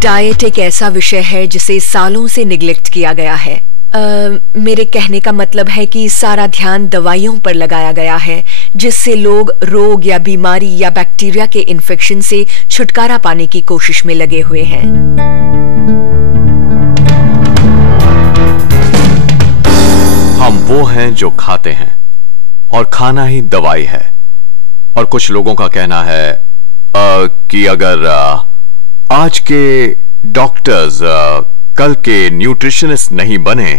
Diet एक ऐसा विषय है जिसे सालों से निग्लेक्ट किया गया है। मेरे कहने का मतलब है कि सारा ध्यान दवाइयों पर लगाया गया है, जिससे लोग रोग या बीमारी या बैक्टीरिया के इन्फेक्शन से छुटकारा पाने की कोशिश में लगे हुए हैं। हम वो हैं जो खाते हैं और खाना ही दवाई है। और कुछ लोगों का कहना है कि अगर आज के डॉक्टर्स कल के न्यूट्रिशनिस्ट नहीं बने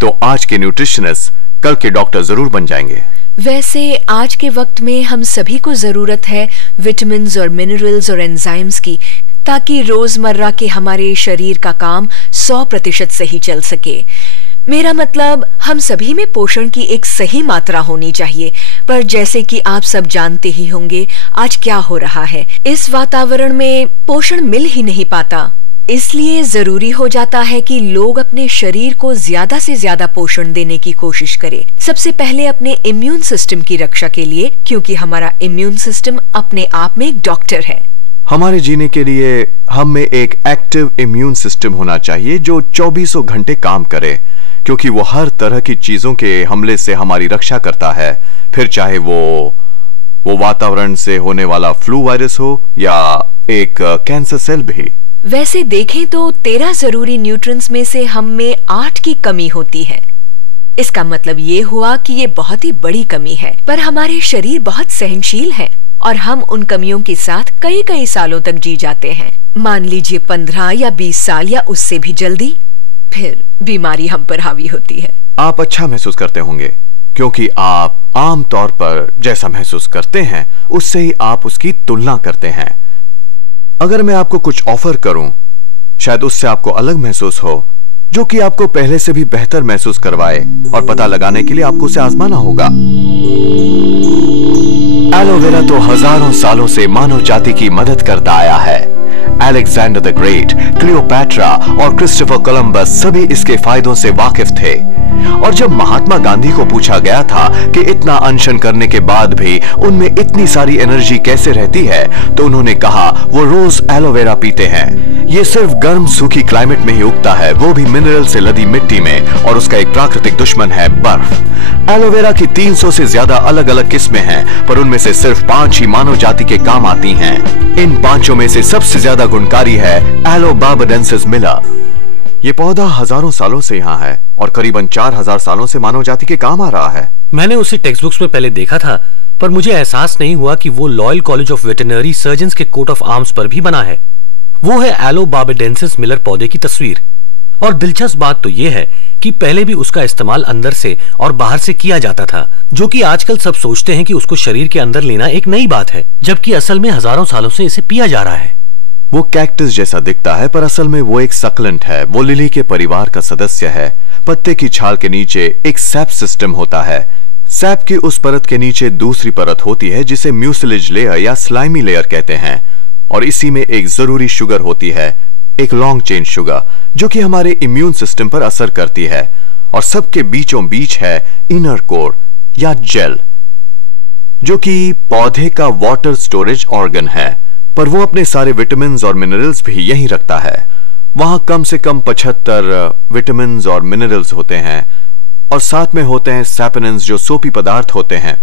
तो आज के न्यूट्रिशनिस्ट कल के डॉक्टर जरूर बन जाएंगे। वैसे आज के वक्त में हम सभी को जरूरत है विटामिन्स और मिनरल्स और एंजाइम्स की, ताकि रोजमर्रा के हमारे शरीर का काम 100% सही चल सके। मेरा मतलब हम सभी में पोषण की एक सही मात्रा होनी चाहिए, पर जैसे कि आप सब जानते ही होंगे आज क्या हो रहा है, इस वातावरण में पोषण मिल ही नहीं पाता। इसलिए जरूरी हो जाता है कि लोग अपने शरीर को ज्यादा से ज्यादा पोषण देने की कोशिश करें। सबसे पहले अपने इम्यून सिस्टम की रक्षा के लिए, क्योंकि हमारा इम्यून सिस्टम अपने आप में एक डॉक्टर है। हमारे जीने के लिए हम में एक एक्टिव इम्यून सिस्टम होना चाहिए जो 24 घंटे काम करे, क्योंकि वो हर तरह की चीजों के हमले से हमारी रक्षा करता है, फिर चाहे वो वातावरण से होने वाला फ्लू वायरस हो या एक कैंसर सेल भी। वैसे देखें तो 13 जरूरी न्यूट्रिएंट्स में से हम में 8 की कमी होती है। इसका मतलब ये हुआ कि ये बहुत ही बड़ी कमी है, पर हमारे शरीर बहुत सहनशील है और हम उन कमियों के साथ कई कई सालों तक जी जाते हैं। मान लीजिए 15 या 20 साल या उससे भी जल्दी, फिर बीमारी हम पर हावी होती है। आप अच्छा महसूस करते होंगे, क्योंकि आप आम तौर पर जैसा महसूस करते हैं उससे ही आप उसकी तुलना करते हैं। अगर मैं आपको कुछ ऑफर करूं, शायद उससे आपको अलग महसूस हो, जो कि आपको पहले से भी बेहतर महसूस करवाए, और पता लगाने के लिए आपको उसे आजमाना होगा। एलोवेरा तो हजारों सालों से मानव जाति की मदद करता आया है। अलेक्जेंडर द ग्रेट, क्लियोपैट्रा और क्रिस्टोफर कोलंबस सभी इसके फायदों से वाकिफ थे। और जब महात्मा गांधी को पूछा गया था कि इतना अनशन करने के बाद भी उनमें इतनी सारी एनर्जी कैसे रहती है, तो उन्होंने कहा वो रोज एलोवेरा पीते हैं। ये सिर्फ गर्म सूखी क्लाइमेट में ही उगता है, वो भी मिनरल से लदी मिट्टी में, और उसका एक प्राकृतिक दुश्मन है बर्फ। एलोवेरा की 300 से ज्यादा अलग अलग किस्में हैं, पर उनमें से सिर्फ 5 ही मानव जाति के काम आती हैं। इन 5 में से सबसे ज्यादा गुणकारी है एलोबार्बाडेंसिस मिलर। ये पौधा हजारों सालों से यहाँ है और करीबन 4000 सालों से मानव जाति के काम आ रहा है। मैंने उसे टेक्स्ट बुक्स में पहले देखा था, पर मुझे एहसास नहीं हुआ कि वो loyal college of veterinary surgeons के कोट ऑफ आर्म्स पर भी बना है। वो है एलोबार्बाडेंसिस मिलर पौधे की तस्वीर। और दिलचस्प बात तो ये है कि पहले भी उसका इस्तेमाल अंदर से और बाहर से किया जाता था, जो कि आजकल सब सोचते हैं कि उसको शरीर के अंदर लेना एक नई बात है, जबकि असल में हजारों सालों से इसे पिया जा रहा है। वो कैक्टस जैसा दिखता है, पर असल में वो एक सकलेंट है। वो लिली के परिवार का सदस्य है। पत्ते की छाल के नीचे एक सैप सिस्टम होता है। सैप की उस परत के नीचे दूसरी परत होती है जिसे म्यूसिलेज लेयर या स्लाइमी लेयर कहते हैं, और इसी में एक जरूरी शुगर होती है, एक लॉन्ग चेन शुगर, जो कि हमारे इम्यून सिस्टम पर असर करती है। और सबके बीचों बीच है इनर कोर या जेल, जो कि पौधे का वाटर स्टोरेज ऑर्गन है, पर वो अपने सारे विटामिन्स और मिनरल्स भी यहीं रखता है। वहां कम से कम 75 विटामिन्स और मिनरल्स होते हैं, और साथ में होते हैं सैपोनिन्स जो सोपी पदार्थ होते हैं,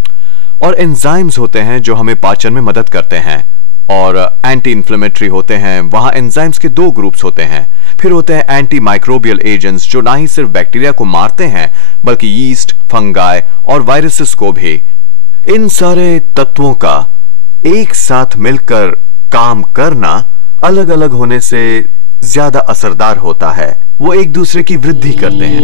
और एंजाइम्स होते हैं जो हमें पाचन में मदद करते हैं, और एंटी इन्फ्लेमेटरी होते हैं। वहां एंजाइम्स के 2 ग्रुप्स होते हैं। फिर होते हैं एंटी माइक्रोबियल एजेंट्स जो ना ही सिर्फ बैक्टीरिया को मारते हैं बल्कि यीस्ट, फंगाई और वायरसेस को भी। इन सारे तत्वों का एक साथ मिलकर काम करना अलग अलग होने से ज्यादा असरदार होता है। वो एक दूसरे की वृद्धि करते हैं।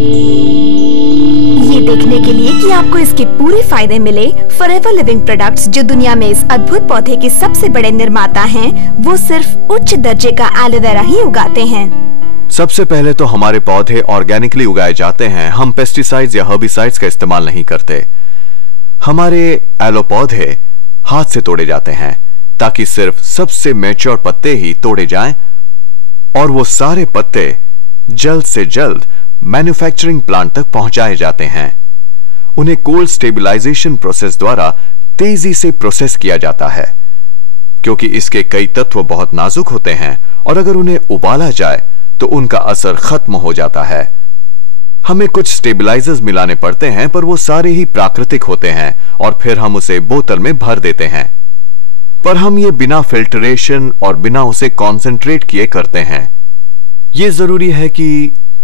ये देखने के लिए कि आपको इसके पूरे फायदे मिले, फॉरएवर लिविंग प्रोडक्ट्स, जो दुनिया में इस अद्भुत पौधे के सबसे बड़े निर्माता हैं, वो सिर्फ उच्च दर्जे का एलोवेरा ही उगाते हैं। सबसे पहले तो हमारे पौधे ऑर्गेनिकली उगाए जाते हैं। हम पेस्टिसाइड्स या हर्बिसाइड्स का इस्तेमाल नहीं करते। हमारे एलो पौधे हाथ से तोड़े जाते हैं, ताकि सिर्फ सबसे मैच्योर पत्ते ही तोड़े जाएं, और वो सारे पत्ते जल्द से जल्द मैन्युफैक्चरिंग प्लांट तक पहुंचाए जाते हैं। उन्हें कोल्ड स्टेबलाइजेशन प्रोसेस द्वारा तेजी से प्रोसेस किया जाता है। क्योंकि इसके कई तत्व बहुत नाजुक होते हैं और अगर उन्हें उबाला जाए तो उनका असर खत्म हो जाता है। हमें कुछ स्टेबलाइजर्स मिलाने पड़ते हैं, पर वो सारे ही प्राकृतिक होते हैं और फिर हम उसे बोतल में भर देते हैं। पर हम ये बिना फिल्ट्रेशन और बिना उसे कॉन्सेंट्रेट किए करते हैं। ये जरूरी है कि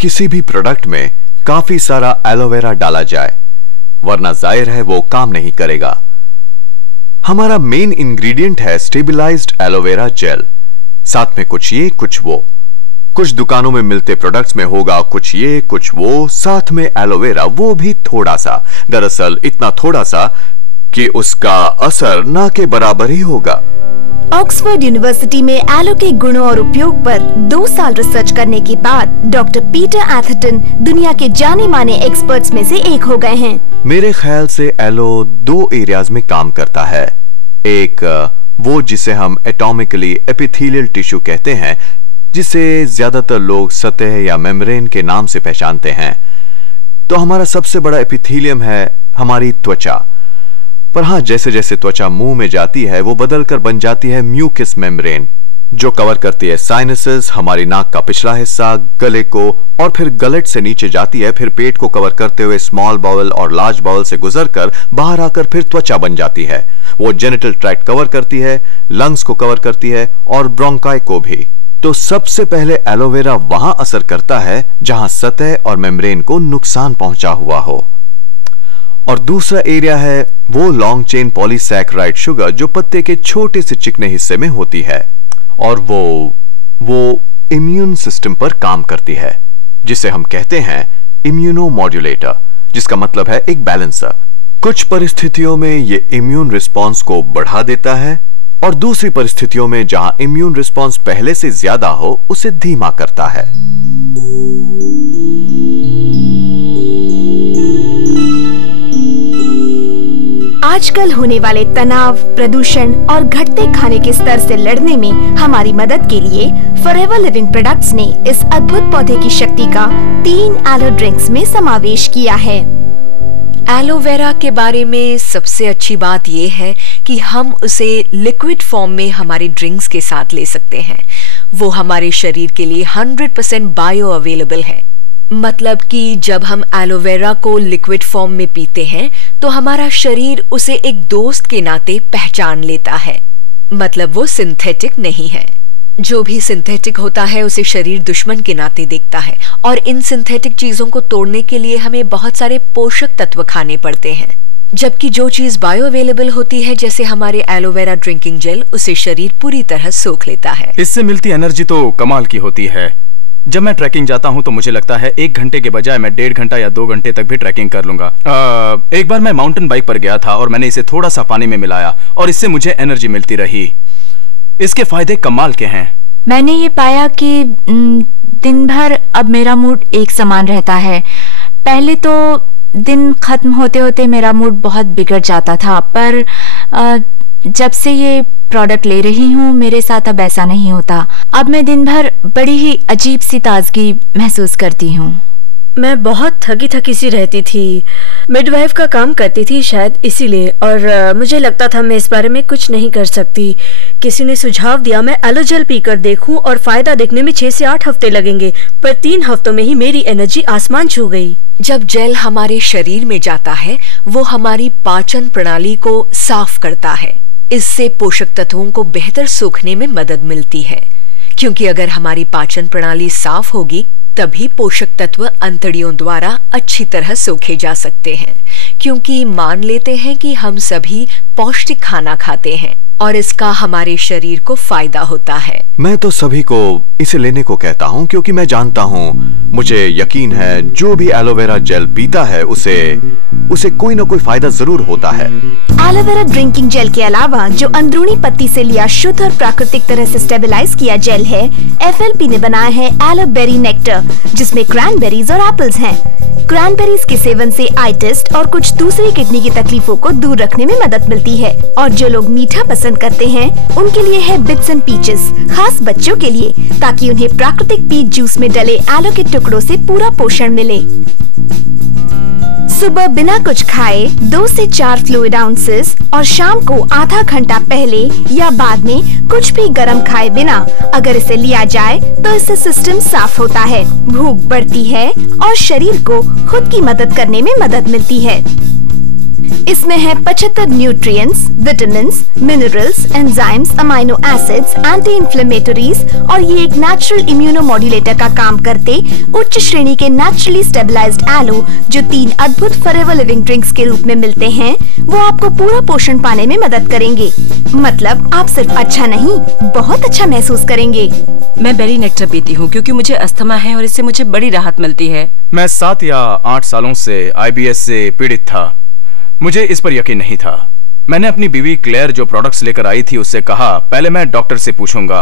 किसी भी प्रोडक्ट में काफी सारा एलोवेरा डाला जाए, वरना जाहिर है वो काम नहीं करेगा। हमारा मेन इंग्रेडिएंट है स्टेबलाइज्ड एलोवेरा जेल, साथ में कुछ ये कुछ वो। कुछ दुकानों में मिलते प्रोडक्ट्स में होगा कुछ ये कुछ वो, साथ में एलोवेरा, वो भी थोड़ा सा, दरअसल इतना थोड़ा सा कि उसका असर ना के बराबर ही होगा। ऑक्सफोर्ड यूनिवर्सिटी में एलो के गुणों और उपयोग पर 2 साल रिसर्च करने के बाद डॉक्टर पीटर एथरटन दुनिया के जाने माने एक्सपर्ट्स में से एक हो गए हैं। मेरे ख्याल से एलो 2 एरियाज में काम करता है। एक वो जिसे हम एटॉमिकली एपिथेलियल टिश्यू कहते हैं, जिसे ज्यादातर लोग सतह या मेम्ब्रेन के नाम से पहचानते हैं। तो हमारा सबसे बड़ा एपिथेलियम है हमारी त्वचा। पर हाँ, जैसे जैसे त्वचा मुंह में जाती है वो बदलकर बन जाती है म्यूकस मेम्ब्रेन, जो कवर करती है साइनसेस, हमारी नाक का पिछला हिस्सा, गले को, और फिर गलेट से नीचे जाती है, फिर पेट को कवर करते हुए स्मॉल बाउल और लार्ज बाउल से गुजरकर बाहर आकर फिर त्वचा बन जाती है। वो जेनिटल ट्रैक्ट कवर करती है, लंग्स को कवर करती है और ब्रोंकाई को भी। तो सबसे पहले एलोवेरा वहां असर करता है जहां सतह और मेम्ब्रेन को नुकसान पहुंचा हुआ हो। और दूसरा एरिया है वो लॉन्ग चेन पॉलीसैकेराइड शुगर जो पत्ते के छोटे से चिकने हिस्से में होती है, और वो इम्यून सिस्टम पर काम करती है, जिसे हम कहते हैं इम्यूनोमॉड्यूलेटर, जिसका मतलब है एक बैलेंसर। कुछ परिस्थितियों में ये इम्यून रिस्पॉन्स को बढ़ा देता है और दूसरी परिस्थितियों में जहां इम्यून रिस्पॉन्स पहले से ज्यादा हो उसे धीमा करता है। आजकल होने वाले तनाव, प्रदूषण और घटते खाने के स्तर से लड़ने में हमारी मदद के लिए फॉरएवर लिविंग प्रोडक्ट्स ने इस अद्भुत पौधे की शक्ति का 3 एलो ड्रिंक्स में समावेश किया है। एलोवेरा के बारे में सबसे अच्छी बात यह है कि हम उसे लिक्विड फॉर्म में हमारे ड्रिंक्स के साथ ले सकते हैं। वो हमारे शरीर के लिए 100% बायो अवेलेबल है। मतलब कि जब हम एलोवेरा को लिक्विड फॉर्म में पीते हैं तो हमारा शरीर उसे एक दोस्त के नाते पहचान लेता है। मतलब वो सिंथेटिक नहीं है। जो भी सिंथेटिक होता है उसे शरीर दुश्मन के नाते देखता है, और इन सिंथेटिक चीजों को तोड़ने के लिए हमें बहुत सारे पोषक तत्व खाने पड़ते हैं। जबकि जो चीज बायो अवेलेबल होती है, जैसे हमारे एलोवेरा ड्रिंकिंग जेल, उसे शरीर पूरी तरह सोख लेता है। इससे मिलती एनर्जी तो कमाल की होती है। जब मैं ट्रैकिंग जाता हूं तो मुझे लगता है 1 घंटे के बजाय मैं 1.5 घंटा या 2 घंटे तक भी ट्रैकिंग कर लूंगा। एक बार मैं माउंटेन बाइक पर गया था और मैंने इसे थोड़ा सा पानी में मिलाया और इससे मुझे एनर्जी मिलती रही। इसके फायदे कमाल के हैं। मैंने ये पाया कि दिन भर अब मेरा मूड एक समान रहता है। पहले तो दिन खत्म होते होते मेरा मूड बहुत बिगड़ जाता था, पर जब से ये प्रोडक्ट ले रही हूँ मेरे साथ अब ऐसा नहीं होता। अब मैं दिन भर बड़ी ही अजीब सी ताजगी महसूस करती हूँ। मैं बहुत थकी थकी सी रहती थी। मिडवाइफ का काम करती थी शायद इसीलिए, और मुझे लगता था मैं इस बारे में कुछ नहीं कर सकती। किसी ने सुझाव दिया मैं एलोजेल पीकर देखूं और फायदा देखने में 6 से 8 हफ्ते लगेंगे, पर 3 हफ्तों में ही मेरी एनर्जी आसमान छू गई। जब जेल हमारे शरीर में जाता है वो हमारी पाचन प्रणाली को साफ करता है। इससे पोषक तत्वों को बेहतर सोखने में मदद मिलती है, क्योंकि अगर हमारी पाचन प्रणाली साफ होगी तभी पोषक तत्व अंतड़ियों द्वारा अच्छी तरह सोखे जा सकते हैं। क्योंकि मान लेते हैं कि हम सभी पौष्टिक खाना खाते हैं और इसका हमारे शरीर को फायदा होता है। मैं तो सभी को इसे लेने को कहता हूँ, क्योंकि मैं जानता हूँ, मुझे यकीन है जो भी एलोवेरा जेल पीता है उसे कोई ना कोई फायदा जरूर होता है। एलोवेरा ड्रिंकिंग जेल के अलावा जो अंदरूनी पत्ती से लिया शुद्ध और प्राकृतिक तरह से स्टेबलाइज किया जेल है, FLP ने बनाया है एलो बेरी नेक्टर, जिसमें क्रैनबेरीज और एप्पल्स हैं। क्रैनबेरीज के सेवन से आई टेस्ट और कुछ दूसरी किडनी की तकलीफों को दूर रखने में मदद मिलती है। और जो लोग मीठा पसंद करते हैं उनके लिए है बिट्स एंड पीचेस, खास बच्चों के लिए, ताकि उन्हें प्राकृतिक पीच जूस में डले एलो के टुकड़ों से पूरा पोषण मिले। सुबह बिना कुछ खाए 2 से 4 फ्लूइड आउंसेस और शाम को आधा घंटा पहले या बाद में कुछ भी गर्म खाए बिना अगर इसे लिया जाए तो इससे सिस्टम साफ होता है, भूख बढ़ती है और शरीर को खुद की मदद करने में मदद मिलती है। इसमें है 75 nutrients, vitamins, minerals, enzymes, amino acids, anti inflammatories और ये एक नेचुरल इम्यूनोमॉड्यूलेटर का काम करते उच्च श्रेणी के नेचुरली स्टेबलाइज्ड एलो जो 3 अद्भुत फॉरएवर लिविंग ड्रिंक्स के रूप में मिलते हैं, वो आपको पूरा पोषण पाने में मदद करेंगे। मतलब आप सिर्फ अच्छा नहीं, बहुत अच्छा महसूस करेंगे। मैं बेरी नेक्टर पीती हूँ क्योंकि मुझे अस्थमा है और इससे मुझे बड़ी राहत मिलती है। मैं 7 या 8 सालों से IBS से पीड़ित था। मुझे इस पर यकीन नहीं था। मैंने अपनी बीवी क्लेयर जो प्रोडक्ट्स लेकर आई थी उससे कहा पहले मैं डॉक्टर से पूछूंगा।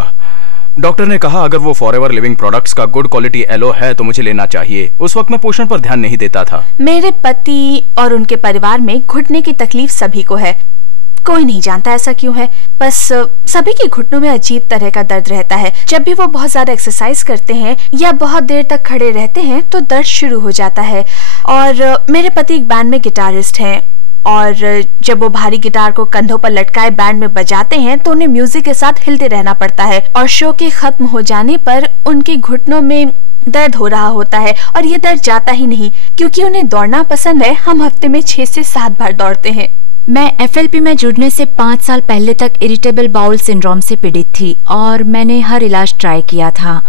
डॉक्टर ने कहा अगर वो फॉरएवर लिविंग प्रोडक्ट्स का गुड क्वालिटी एलो है तो मुझे लेना चाहिए। उस वक्त मैं पोषण पर ध्यान नहीं देता था। मेरे पति और उनके परिवार में घुटने की तकलीफ सभी को है। कोई नहीं जानता ऐसा क्यों है, बस सभी के घुटनों में अजीब तरह का दर्द रहता है। जब भी वो बहुत ज्यादा एक्सरसाइज करते हैं या बहुत देर तक खड़े रहते हैं तो दर्द शुरू हो जाता है। और मेरे पति एक बैंड में गिटारिस्ट हैं और जब वो भारी गिटार को कंधों पर लटकाए बैंड में बजाते हैं तो उन्हें म्यूजिक के साथ हिलते रहना पड़ता है और शो के खत्म हो जाने पर उनके घुटनों में दर्द हो रहा होता है और ये दर्द जाता ही नहीं। क्योंकि उन्हें दौड़ना पसंद है, हम हफ्ते में 6 से 7 बार दौड़ते हैं। मैं FLP में जुड़ने से 5 साल पहले तक इरिटेबल बाउल सिंड्रोम से पीड़ित थी और मैंने हर इलाज ट्राई किया था।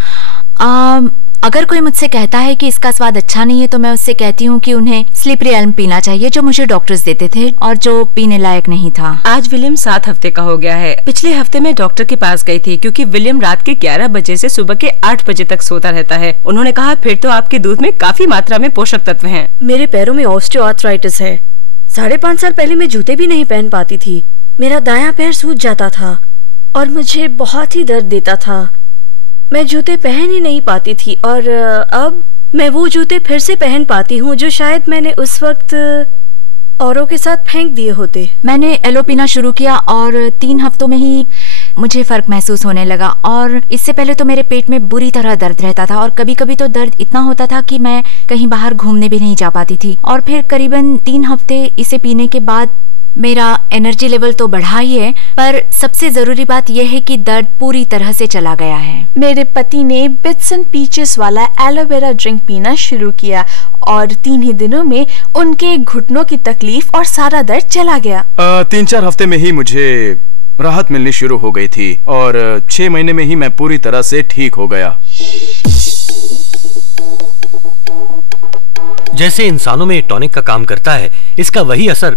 अगर कोई मुझसे कहता है कि इसका स्वाद अच्छा नहीं है तो मैं उससे कहती हूँ कि उन्हें स्लिपरी एल्म पीना चाहिए जो मुझे डॉक्टर्स देते थे और जो पीने लायक नहीं था। आज विलियम 7 हफ्ते का हो गया है। पिछले हफ्ते मैं डॉक्टर के पास गई थी क्योंकि विलियम रात के 11 बजे से सुबह के 8 बजे तक सोता रहता है। उन्होंने कहा फिर तो आपके दूध में काफी मात्रा में पोषक तत्व हैं। मेरे पैरों में ऑस्टियोआर्थराइटिस है। 5.5 साल पहले मैं जूते भी नहीं पहन पाती थी। मेरा दायां पैर सूज जाता था और मुझे बहुत ही दर्द देता था। मैं जूते पहन ही नहीं पाती थी और अब मैं वो जूते फिर से पहन पाती हूँ जो शायद मैंने उस वक्त औरों के साथ फेंक दिए होते। मैंने एलो पीना शुरू किया और 3 हफ्तों में ही मुझे फर्क महसूस होने लगा। और इससे पहले तो मेरे पेट में बुरी तरह दर्द रहता था और कभी कभी तो दर्द इतना होता था कि मैं कहीं बाहर घूमने भी नहीं जा पाती थी। और फिर करीबन 3 हफ्ते इसे पीने के बाद मेरा एनर्जी लेवल तो बढ़ा ही है, पर सबसे जरूरी बात यह है कि दर्द पूरी तरह से चला गया है। मेरे पति ने बिट्स एंड पीचेस वाला एलोवेरा ड्रिंक पीना शुरू किया और 3 ही दिनों में उनके घुटनों की तकलीफ और सारा दर्द चला गया। 3-4 हफ्ते में ही मुझे राहत मिलनी शुरू हो गई थी और 6 महीने में ही मैं पूरी तरह से ठीक हो गया। जैसे इंसानों में टॉनिक का काम करता है, इसका वही असर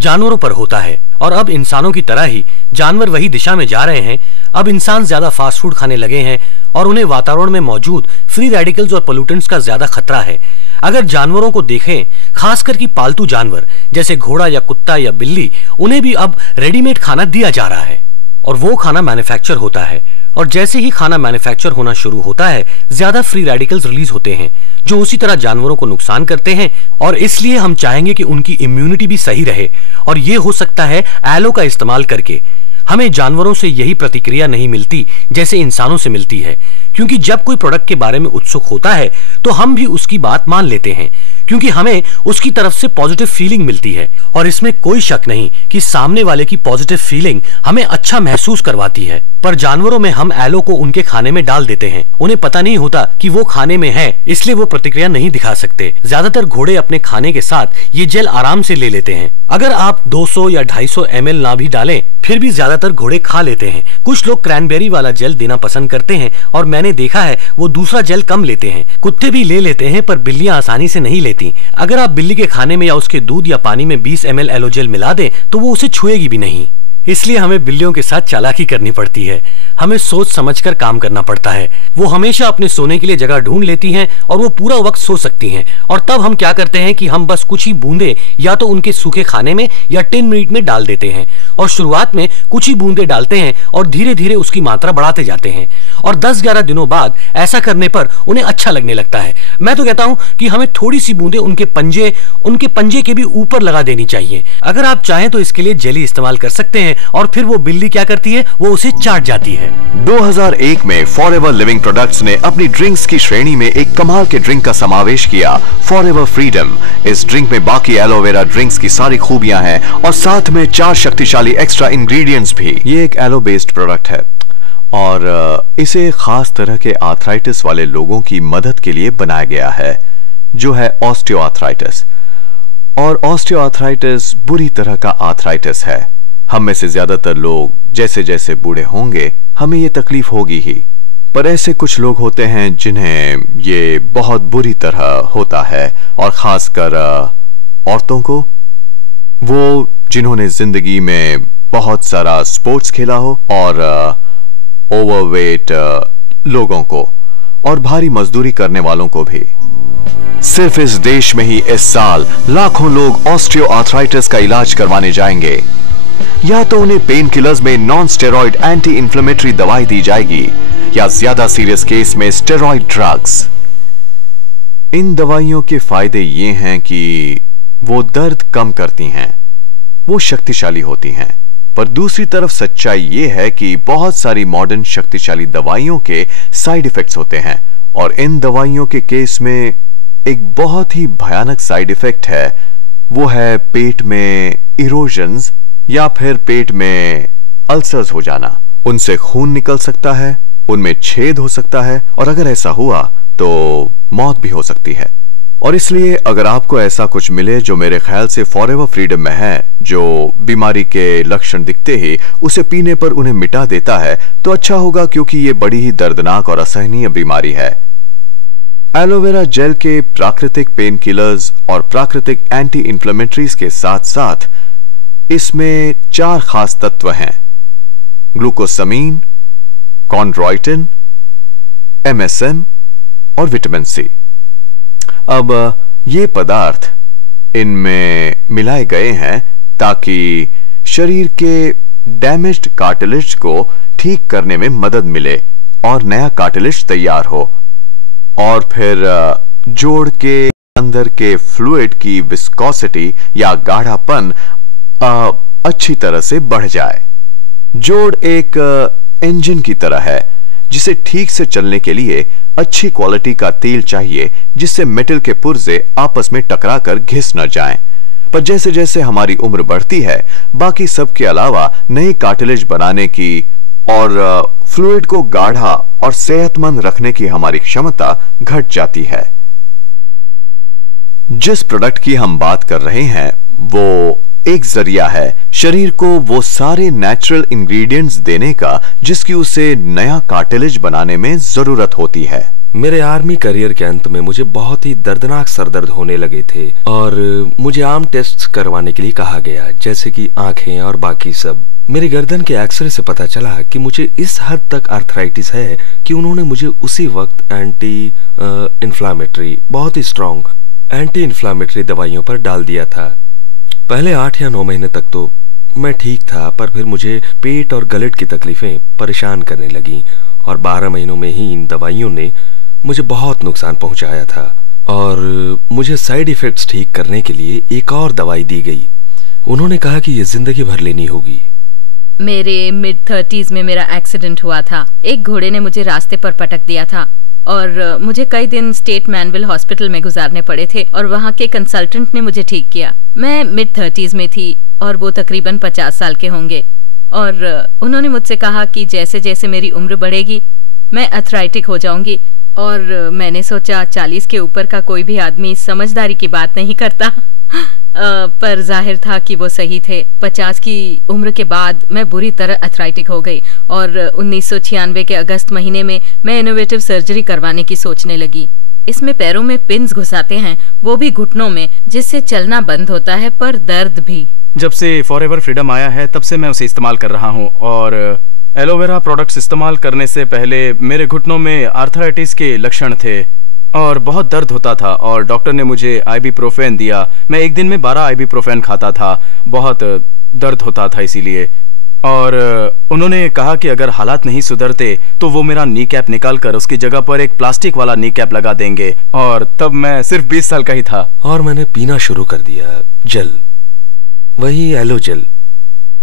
जानवरों पर होता है। और अब इंसानों की तरह ही जानवर वही दिशा में जा रहे हैं। अब इंसान ज्यादा फास्ट फूड खाने लगे हैं और उन्हें वातावरण में मौजूद फ्री रेडिकल्स और पोल्यूटेंट्स का ज्यादा खतरा है। अगर जानवरों को देखें, खासकर कि पालतू जानवर जैसे घोड़ा या कुत्ता या बिल्ली, उन्हें भी अब रेडीमेड खाना दिया जा रहा है और वो खाना मैन्युफैक्चर होता है। और जैसे ही खाना मैन्युफैक्चर होना शुरू होता है, ज्यादा फ्री रेडिकल्स रिलीज होते हैं जो उसी तरह जानवरों को नुकसान करते हैं। और इसलिए हम चाहेंगे कि उनकी इम्यूनिटी भी सही रहे और ये हो सकता है एलो का इस्तेमाल करके। हमें जानवरों से यही प्रतिक्रिया नहीं मिलती जैसे इंसानों से मिलती है, क्योंकि जब कोई प्रोडक्ट के बारे में उत्सुक होता है तो हम भी उसकी बात मान लेते हैं क्योंकि हमें उसकी तरफ से पॉजिटिव फीलिंग मिलती है। और इसमें कोई शक नहीं कि सामने वाले की पॉजिटिव फीलिंग हमें अच्छा महसूस करवाती है। पर जानवरों में हम एलो को उनके खाने में डाल देते हैं। उन्हें पता नहीं होता कि वो खाने में है, इसलिए वो प्रतिक्रिया नहीं दिखा सकते। ज्यादातर घोड़े अपने खाने के साथ ये जेल आराम से ले लेते हैं। अगर आप 200 या 250 ml ना भी डालें, फिर भी ज्यादातर घोड़े खा लेते हैं। कुछ लोग क्रैनबेरी वाला जेल देना पसंद करते हैं और मैंने देखा है वो दूसरा जेल कम लेते हैं। कुत्ते भी ले लेते हैं पर बिल्लियां आसानी से नहीं लेती। अगर आप बिल्ली के खाने में या उसके दूध या पानी में 20 ml एलो जेल मिला दें तो वो उसे छुएगी भी नहीं। इसलिए हमें बिल्लियों के साथ चालाकी करनी पड़ती है। हमें सोच समझकर काम करना पड़ता है। वो हमेशा अपने सोने के लिए जगह ढूंढ लेती हैं और वो पूरा वक्त सो सकती हैं। और तब हम क्या करते हैं कि हम बस कुछ ही बूंदे या तो उनके सूखे खाने में या टिन मीट में डाल देते हैं और शुरुआत में कुछ ही बूंदे डालते हैं और धीरे धीरे उसकी मात्रा बढ़ाते जाते हैं। और 10-11 दिनों बाद ऐसा करने पर उन्हें अच्छा लगने लगता है। मैं तो कहता हूं कि हमें थोड़ी सी बूंदे उनके पंजे के भी ऊपर लगा देनी चाहिए। अगर आप चाहें तो इसके लिए जेली इस्तेमाल कर सकते हैं और फिर वो बिल्ली क्या करती है, वो उसे चाट जाती है। 2001 में फॉरएवर लिविंग प्रोडक्ट्स ने अपनी ड्रिंक्स की श्रेणी में एक कमाल के ड्रिंक का समावेश किया, फॉरएवर फ्रीडम। इस ड्रिंक में बाकी एलोवेरा ड्रिंक्स की सारी खूबियां हैं और साथ में 4 शक्तिशाली एक्स्ट्रा इंग्रेडिएंट्स भी। ये एक एलो बेस्ड प्रोडक्ट है और इसे खास तरह के आर्थराइटिस वाले लोगों की मदद के लिए बनाया गया है, जो है ऑस्टियोआर्थराइटिस। और ऑस्टियोआर्थराइटिस बुरी तरह का आर्थराइटिस है। हम में से ज्यादातर लोग जैसे जैसे बूढ़े होंगे हमें ये तकलीफ होगी ही, पर ऐसे कुछ लोग होते हैं जिन्हें ये बहुत बुरी तरह होता है, और खासकर औरतों को, वो जिन्होंने जिंदगी में बहुत सारा स्पोर्ट्स खेला हो, और ओवरवेट लोगों को, और भारी मजदूरी करने वालों को भी। सिर्फ इस देश में ही इस साल लाखों लोग ऑस्टियोआर्थराइटिस का इलाज करवाने जाएंगे। या तो उन्हें पेन किलर्स में नॉन स्टेरॉइड एंटी इंफ्लेमेटरी दवाई दी जाएगी, या ज्यादा सीरियस केस में स्टेरॉइड ड्रग्स। इन दवाइयों के फायदे ये हैं कि वो दर्द कम करती हैं, वो शक्तिशाली होती हैं, पर दूसरी तरफ सच्चाई ये है कि बहुत सारी मॉडर्न शक्तिशाली दवाइयों के साइड इफेक्ट्स होते हैं, और इन दवाइयों के केस में एक बहुत ही भयानक साइड इफेक्ट है, वो है पेट में इरोजन्स या फिर पेट में अल्सर्स हो जाना। उनसे खून निकल सकता है, उनमें छेद हो सकता है, और अगर ऐसा हुआ तो मौत भी हो सकती है। और इसलिए अगर आपको ऐसा कुछ मिले जो मेरे ख्याल से फॉरएवर फ्रीडम में है, जो बीमारी के लक्षण दिखते ही उसे पीने पर उन्हें मिटा देता है, तो अच्छा होगा, क्योंकि ये बड़ी ही दर्दनाक और असहनीय बीमारी है। एलोवेरा जेल के प्राकृतिक पेन किलर्स और प्राकृतिक एंटी इंफ्लेमेटरीज के साथ साथ इसमें 4 खास तत्व हैं: ग्लूकोसामीन, कॉन्ड्रॉइटिन, MSM और विटामिन सी। अब ये पदार्थ इनमें मिलाए गए हैं ताकि शरीर के डैमेज्ड कार्टिलेज को ठीक करने में मदद मिले और नया कार्टिलेज तैयार हो, और फिर जोड़ के अंदर के फ्लूइड की विस्कोसिटी या गाढ़ापन अच्छी तरह से बढ़ जाए। जोड़ एक इंजन की तरह है जिसे ठीक से चलने के लिए अच्छी क्वालिटी का तेल चाहिए, जिससे मेटल के पुर्जे आपस में टकराकर घिस न जाएं। पर जैसे जैसे हमारी उम्र बढ़ती है, बाकी सब के अलावा नई कार्टिलेज बनाने की और फ्लूइड को गाढ़ा और सेहतमंद रखने की हमारी क्षमता घट जाती है। जिस प्रोडक्ट की हम बात कर रहे हैं वो एक जरिया है शरीर को वो सारे नेचुरल इंग्रेडिएंट्स देने का जिसकी उसे नया कार्टिलेज बनाने में जरूरत होती है। मेरे आर्मी करियर के अंत में मुझे बहुत ही दर्दनाक सरदर्द होने लगे थे और मुझे आम टेस्ट्स करवाने के लिए कहा गया, जैसे कि आंखें और बाकी सब। मेरी गर्दन के एक्सरे से पता चला कि मुझे इस हद तक आर्थराइटिस है कि उन्होंने मुझे उसी वक्त एंटी इन्फ्लामेटरी, बहुत ही स्ट्रॉन्ग एंटी इन्फ्लामेटरी दवाइयों पर डाल दिया था। पहले 8 या 9 महीने तक तो मैं ठीक था, पर फिर मुझे पेट और गलेट की तकलीफें परेशान करने लगीं और 12 महीनों में ही इन दवाइयों ने मुझे बहुत नुकसान पहुंचाया था और मुझे साइड इफेक्ट्स ठीक करने के लिए एक और दवाई दी गई। उन्होंने कहा कि ये जिंदगी भर लेनी होगी। मेरे मिड 30s में मेरा एक्सीडेंट हुआ था। एक घोड़े ने मुझे रास्ते पर पटक दिया था और मुझे कई दिन स्टेट मैनविल हॉस्पिटल में गुजारने पड़े थे और वहाँ के कंसल्टेंट ने मुझे ठीक किया। मैं मिड 30s में थी और वो तकरीबन 50 साल के होंगे और उन्होंने मुझसे कहा कि जैसे जैसे मेरी उम्र बढ़ेगी मैं अर्थराइटिक हो जाऊंगी। और मैंने सोचा 40 के ऊपर का कोई भी आदमी समझदारी की बात नहीं करता पर जाहिर था कि वो सही थे। 50 की उम्र के बाद मैं बुरी तरह अर्थराइटिक हो गई और 1996 के अगस्त महीने में मैं इनोवेटिव सर्जरी करवाने की सोचने लगी। इसमें पैरों में पिन्स घुसाते हैं, वो भी घुटनों में, जिससे चलना बंद होता है पर दर्द भी। जब से फॉरएवर फ्रीडम आया है तब से मैं उसे इस्तेमाल कर रहा हूँ और एलोवेरा प्रोडक्ट्स इस्तेमाल करने से पहले मेरे घुटनों में आर्थराइटिस के लक्षण थे और बहुत दर्द होता था और डॉक्टर ने मुझे आइबुप्रोफेन दिया। मैं एक दिन में 12 आइबुप्रोफेन खाता था, बहुत दर्द होता था इसीलिए। और उन्होंने कहा कि अगर हालात नहीं सुधरते तो वो मेरा नी कैप निकाल कर उसकी जगह पर एक प्लास्टिक वाला नी कैप लगा देंगे। और तब मैं सिर्फ 20 साल का ही था। और मैंने पीना शुरू कर दिया जल, वही एलो जेल।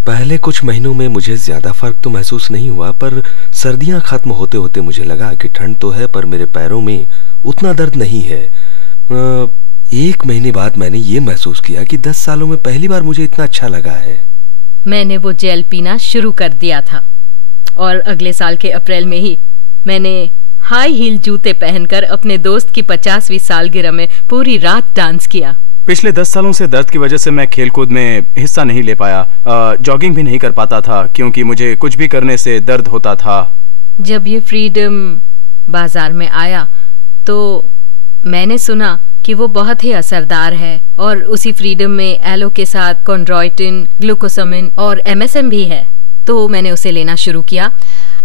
पहले कुछ महीनों में मुझे ज्यादा फर्क तो महसूस नहीं हुआ, पर सर्दियां खत्म होते होते मुझे लगा कि ठंड तो है पर मेरे पैरों में उतना दर्द नहीं है। 1 महीने बाद मैंने ये महसूस किया कि 10 सालों में पहली बार मुझे इतना अच्छा लगा है। मैंने वो जेल पीना शुरू कर दिया था और अगले साल के अप्रैल में ही मैंने हाई हील जूते पहनकर अपने दोस्त की 50वीं सालगिरह में पूरी रात डांस किया। पिछले 10 सालों से दर्द की वजह से मैं खेलकूद में हिस्सा नहीं ले पाया, जॉगिंग भी नहीं कर पाता था क्योंकि मुझे कुछ भी करने से दर्द होता था। जब ये फ्रीडम बाजार में आया तो मैंने सुना कि वो बहुत ही असरदार है और उसी फ्रीडम में एलो के साथ कॉन्ड्रॉइटिन, ग्लूकोसामिन और MSM भी है, तो मैंने उसे लेना शुरू किया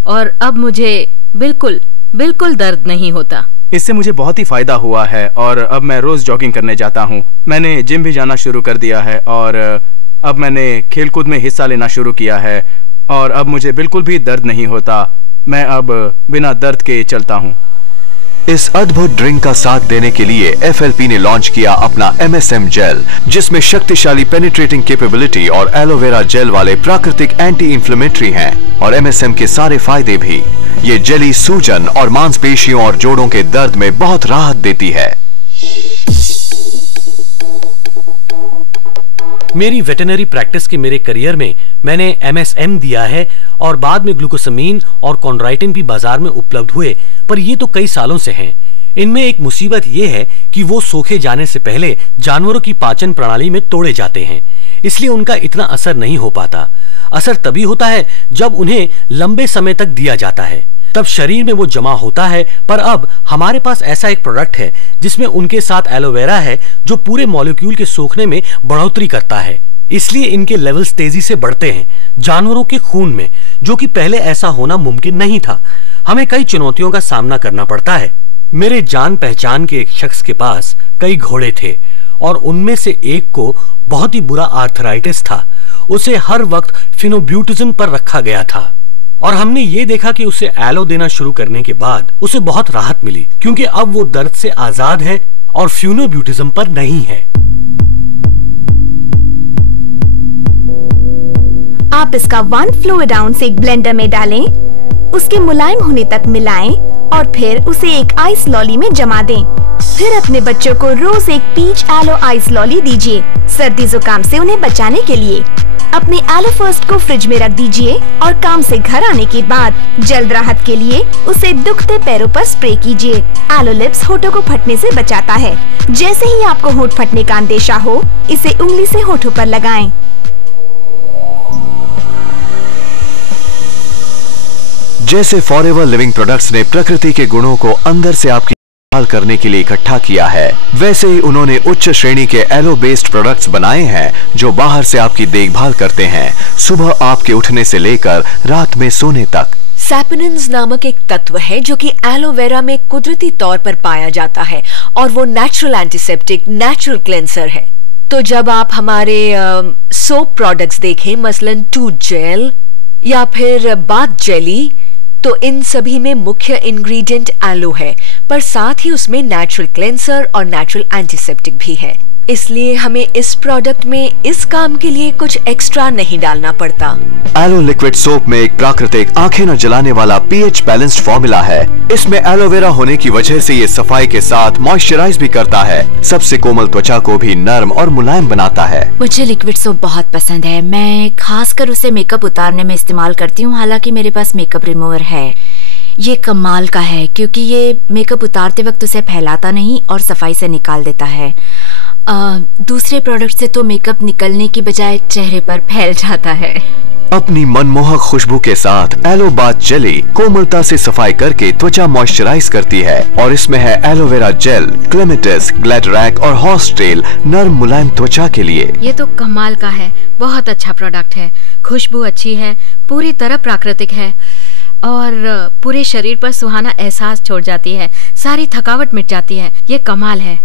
और अब मुझे बिल्कुल दर्द नहीं होता। इससे मुझे बहुत ही फायदा हुआ है और अब मैं रोज जॉगिंग करने जाता हूँ। मैंने जिम भी जाना शुरू कर दिया है और अब मैंने खेलकूद में हिस्सा लेना शुरू किया है और अब मुझे बिल्कुल भी दर्द नहीं होता। मैं अब बिना दर्द के चलता हूँ। इस अद्भुत ड्रिंक का साथ देने के लिए FLP ने लॉन्च किया अपना MSM जेल, जिसमें शक्तिशाली पेनिट्रेटिंग कैपेबिलिटी और एलोवेरा जेल वाले प्राकृतिक एंटी इंफ्लेमेटरी हैं और MSM के सारे फायदे भी। ये जेली सूजन और मांसपेशियों और जोड़ों के दर्द में बहुत राहत देती है। मेरी वेटरनरी प्रैक्टिस के मेरे करियर में मैंने MSM दिया है और बाद में ग्लूकोसामिन और कॉन्ड्राइटिन भी बाजार में उपलब्ध हुए, पर ये तो कई सालों से हैं। इनमें एक मुसीबत ये है कि वो सोखे जाने से पहले जानवरों की पाचन प्रणाली में तोड़े जाते हैं, इसलिए उनका इतना असर नहीं हो पाता। असर तभी होता है जब उन्हें लंबे समय तक दिया जाता है, तब शरीर में वो जमा होता है। पर अब हमारे पास ऐसा एक प्रोडक्ट है जिसमें उनके साथ एलोवेरा है जो पूरे मॉलिक्यूल के सोखने में बढ़ोतरी करता है, इसलिए इनके लेवल्स तेजी से बढ़ते हैं जानवरों के खून में, जो कि पहले ऐसा होना मुमकिन नहीं था। हमें कई चुनौतियों का सामना करना पड़ता है। मेरे जान पहचान के एक शख्स के पास कई घोड़े थे और उनमें से एक को बहुत ही बुरा आर्थराइटिस था। उसे हर वक्त फिनोब्यूटिज्म पर रखा गया था और हमने ये देखा कि उसे एलो देना शुरू करने के बाद उसे बहुत राहत मिली, क्योंकि अब वो दर्द से आजाद है और फिनोब्यूटिज्म पर नहीं है। आप इसका 1 फ्लूइड आउंस एक ब्लेंडर में डालें, उसके मुलायम होने तक मिलाएं और फिर उसे एक आइस लॉली में जमा दें। फिर अपने बच्चों को रोज एक पीच एलो आइस लॉली दीजिए, सर्दी जुकाम से उन्हें बचाने के लिए। अपने एलो फर्स्ट को फ्रिज में रख दीजिए और काम से घर आने के बाद जल्द राहत के लिए उसे दुखते पैरों पर स्प्रे कीजिए। एलो लिप्स होठों को फटने से बचाता है। जैसे ही आपको होंठ फटने का अंदेशा हो, इसे उंगली से होठों पर लगाएं। जैसे फॉरएवर लिविंग प्रोडक्ट्स ने प्रकृति के गुणों को अंदर से आपकी देखभाल करने के लिए इकट्ठा किया है, वैसे ही उन्होंने उच्च श्रेणी के एलो बेस्ड प्रोडक्ट्स बनाए हैं जो बाहर से आपकी देखभाल करते हैं, सुबह आपके उठने से लेकर रात में सोने तक। सैपोनिन्स नामक एक तत्व है जो कि एलोवेरा में कुदरती तौर पर पाया जाता है और वो नेचुरल एंटीसेप्टिक, नेचुरल क्लेंसर है। तो जब आप हमारे सोप प्रोडक्ट्स देखें, मसलन टूथ जेल या फिर बाथ जेली, तो इन सभी में मुख्य इंग्रेडिएंट एलो है, पर साथ ही उसमें नेचुरल क्लेंसर और नेचुरल एंटीसेप्टिक भी है। इसलिए हमें इस प्रोडक्ट में इस काम के लिए कुछ एक्स्ट्रा नहीं डालना पड़ता। एलो लिक्विड सोप में एक प्राकृतिक, आंखें न जलाने वाला pH बैलेंस्ड फॉर्मूला है। इसमें एलोवेरा होने की वजह से ये सफाई के साथ मॉइस्चराइज भी करता है, सबसे कोमल त्वचा को भी नर्म और मुलायम बनाता है। मुझे लिक्विड सोप बहुत पसंद है। मैं खासकर उसे मेकअप उतारने में इस्तेमाल करती हूँ, हालांकि मेरे पास मेकअप रिमूवर है। ये कमाल का है क्योंकि ये मेकअप उतारते वक्त उसे फैलाता नहीं और सफाई से निकाल देता है। दूसरे प्रोडक्ट से तो मेकअप निकलने की बजाय चेहरे पर फैल जाता है। अपनी मनमोहक खुशबू के साथ एलो बाथ जेली कोमलता से सफाई करके त्वचा मॉइस्चराइज करती है और इसमें है एलोवेरा जेल, क्लेमेटिस, ग्लैडरैक और हॉर्स टेल नर्म मुलायम त्वचा के लिए। ये तो कमाल का है, बहुत अच्छा प्रोडक्ट है। खुशबू अच्छी है, पूरी तरह प्राकृतिक है और पूरे शरीर पर सुहाना एहसास छोड़ जाती है, सारी थकावट मिट जाती है। ये कमाल है।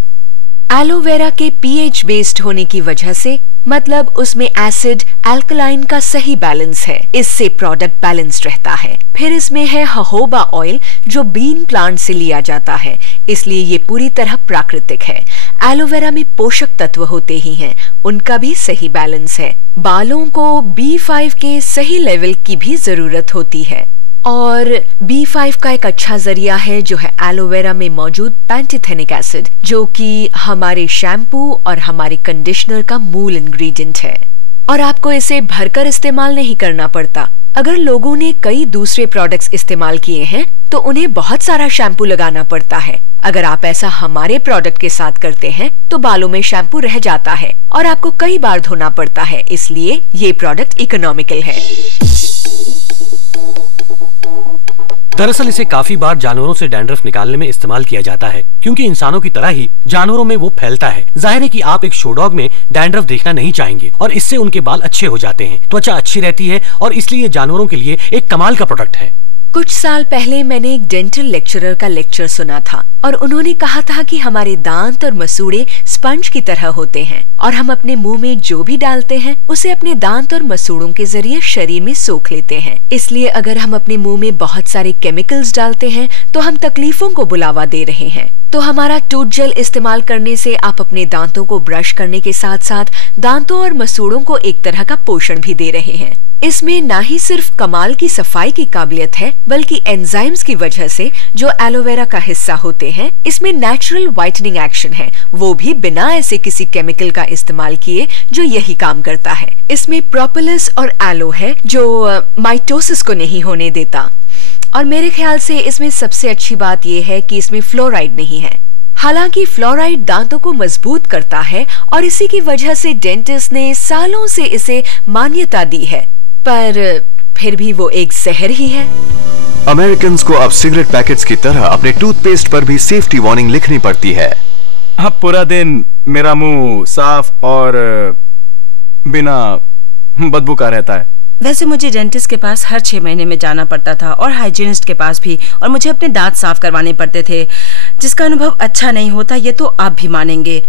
एलोवेरा के pH बेस्ड होने की वजह से, मतलब उसमें एसिड अल्कलाइन का सही बैलेंस है, इससे प्रोडक्ट बैलेंस्ड रहता है। फिर इसमें है जोजोबा ऑयल जो बीन प्लांट से लिया जाता है, इसलिए ये पूरी तरह प्राकृतिक है। एलोवेरा में पोषक तत्व होते ही हैं, उनका भी सही बैलेंस है। बालों को B5 के सही लेवल की भी जरूरत होती है और B5 का एक अच्छा जरिया है जो है एलोवेरा में मौजूद पैंथेथेनिक एसिड, जो कि हमारे शैम्पू और हमारे कंडीशनर का मूल इंग्रेडिएंट है। और आपको इसे भरकर इस्तेमाल नहीं करना पड़ता। अगर लोगों ने कई दूसरे प्रोडक्ट्स इस्तेमाल किए हैं तो उन्हें बहुत सारा शैम्पू लगाना पड़ता है। अगर आप ऐसा हमारे प्रोडक्ट के साथ करते हैं तो बालों में शैम्पू रह जाता है और आपको कई बार धोना पड़ता है, इसलिए ये प्रोडक्ट इकोनॉमिकल है। दरअसल इसे काफी बार जानवरों से डैंड्रफ निकालने में इस्तेमाल किया जाता है, क्योंकि इंसानों की तरह ही जानवरों में वो फैलता है। जाहिर है कि आप एक शोडॉग में डैंड्रफ देखना नहीं चाहेंगे और इससे उनके बाल अच्छे हो जाते हैं, त्वचा अच्छी रहती है और इसलिए जानवरों के लिए एक कमाल का प्रोडक्ट है। कुछ साल पहले मैंने एक डेंटल लेक्चरर का लेक्चर सुना था और उन्होंने कहा था कि हमारे दांत और मसूड़े स्पंज की तरह होते हैं और हम अपने मुंह में जो भी डालते हैं उसे अपने दांत और मसूड़ों के जरिए शरीर में सोख लेते हैं। इसलिए अगर हम अपने मुंह में बहुत सारे केमिकल्स डालते हैं तो हम तकलीफों को बुलावा दे रहे हैं। तो हमारा टूथ जेल इस्तेमाल करने से आप अपने दांतों को ब्रश करने के साथ साथ दांतों और मसूड़ों को एक तरह का पोषण भी दे रहे हैं। इसमें ना ही सिर्फ कमाल की सफाई की काबिलियत है, बल्कि एंजाइम्स की वजह से जो एलोवेरा का हिस्सा होते हैं, इसमें नेचुरल व्हाइटनिंग एक्शन है, वो भी बिना ऐसे किसी केमिकल का इस्तेमाल किए जो यही काम करता है। इसमें प्रोपोलिस और एलो है जो माइटोसिस को नहीं होने देता और मेरे ख्याल से इसमें सबसे अच्छी बात यह है कि इसमें फ्लोराइड नहीं है। हालांकि फ्लोराइड दांतों को मजबूत करता है और इसी की वजह से डेंटिस्ट ने सालों से इसे मान्यता दी है, पर फिर भी वो एक जहर ही है। अमेरिकन्स को अब सिगरेट पैकेट्स की तरह अपने टूथपेस्ट पर भी सेफ्टी वार्निंग लिखनी पड़ती है। अब पूरा दिन मेरा मुंह साफ और बिना बदबू का रहता है। वैसे मुझे डेंटिस्ट के पास हर 6 महीने में जाना पड़ता था और हाइजीनिस्ट के पास भी, और मुझे अपने दांत साफ करवाने पड़ते थे, जिसका अनुभव अच्छा नहीं होता, ये तो आप भी मानेंगे।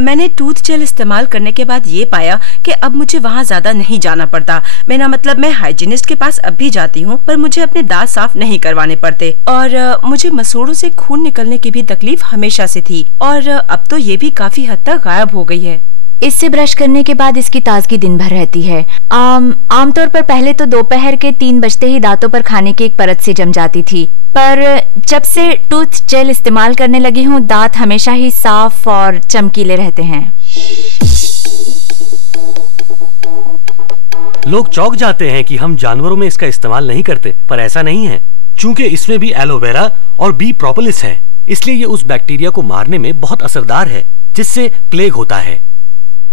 मैंने टूथ जेल इस्तेमाल करने के बाद ये पाया कि अब मुझे वहाँ ज्यादा नहीं जाना पड़ता। मेरा मतलब मैं हाइजीनिस्ट के पास अब भी जाती हूँ, पर मुझे अपने दांत साफ नहीं करवाने पड़ते। और मुझे मसूड़ों से खून निकलने की भी तकलीफ हमेशा से थी और अब तो ये भी काफी हद तक गायब हो गई है। इससे ब्रश करने के बाद इसकी ताजगी दिन भर रहती है। आमतौर पर पहले तो दोपहर के 3 बजते ही दांतों पर खाने की एक परत से जम जाती थी, पर जब से टूथ जेल इस्तेमाल करने लगी हूँ दांत हमेशा ही साफ और चमकीले रहते हैं। लोग चौंक जाते हैं कि हम जानवरों में इसका इस्तेमाल नहीं करते, पर ऐसा नहीं है। चूंकि इसमें भी एलोवेरा और बी प्रोपोलिस है, इसलिए ये उस बैक्टीरिया को मारने में बहुत असरदार है जिससे प्लेग होता है।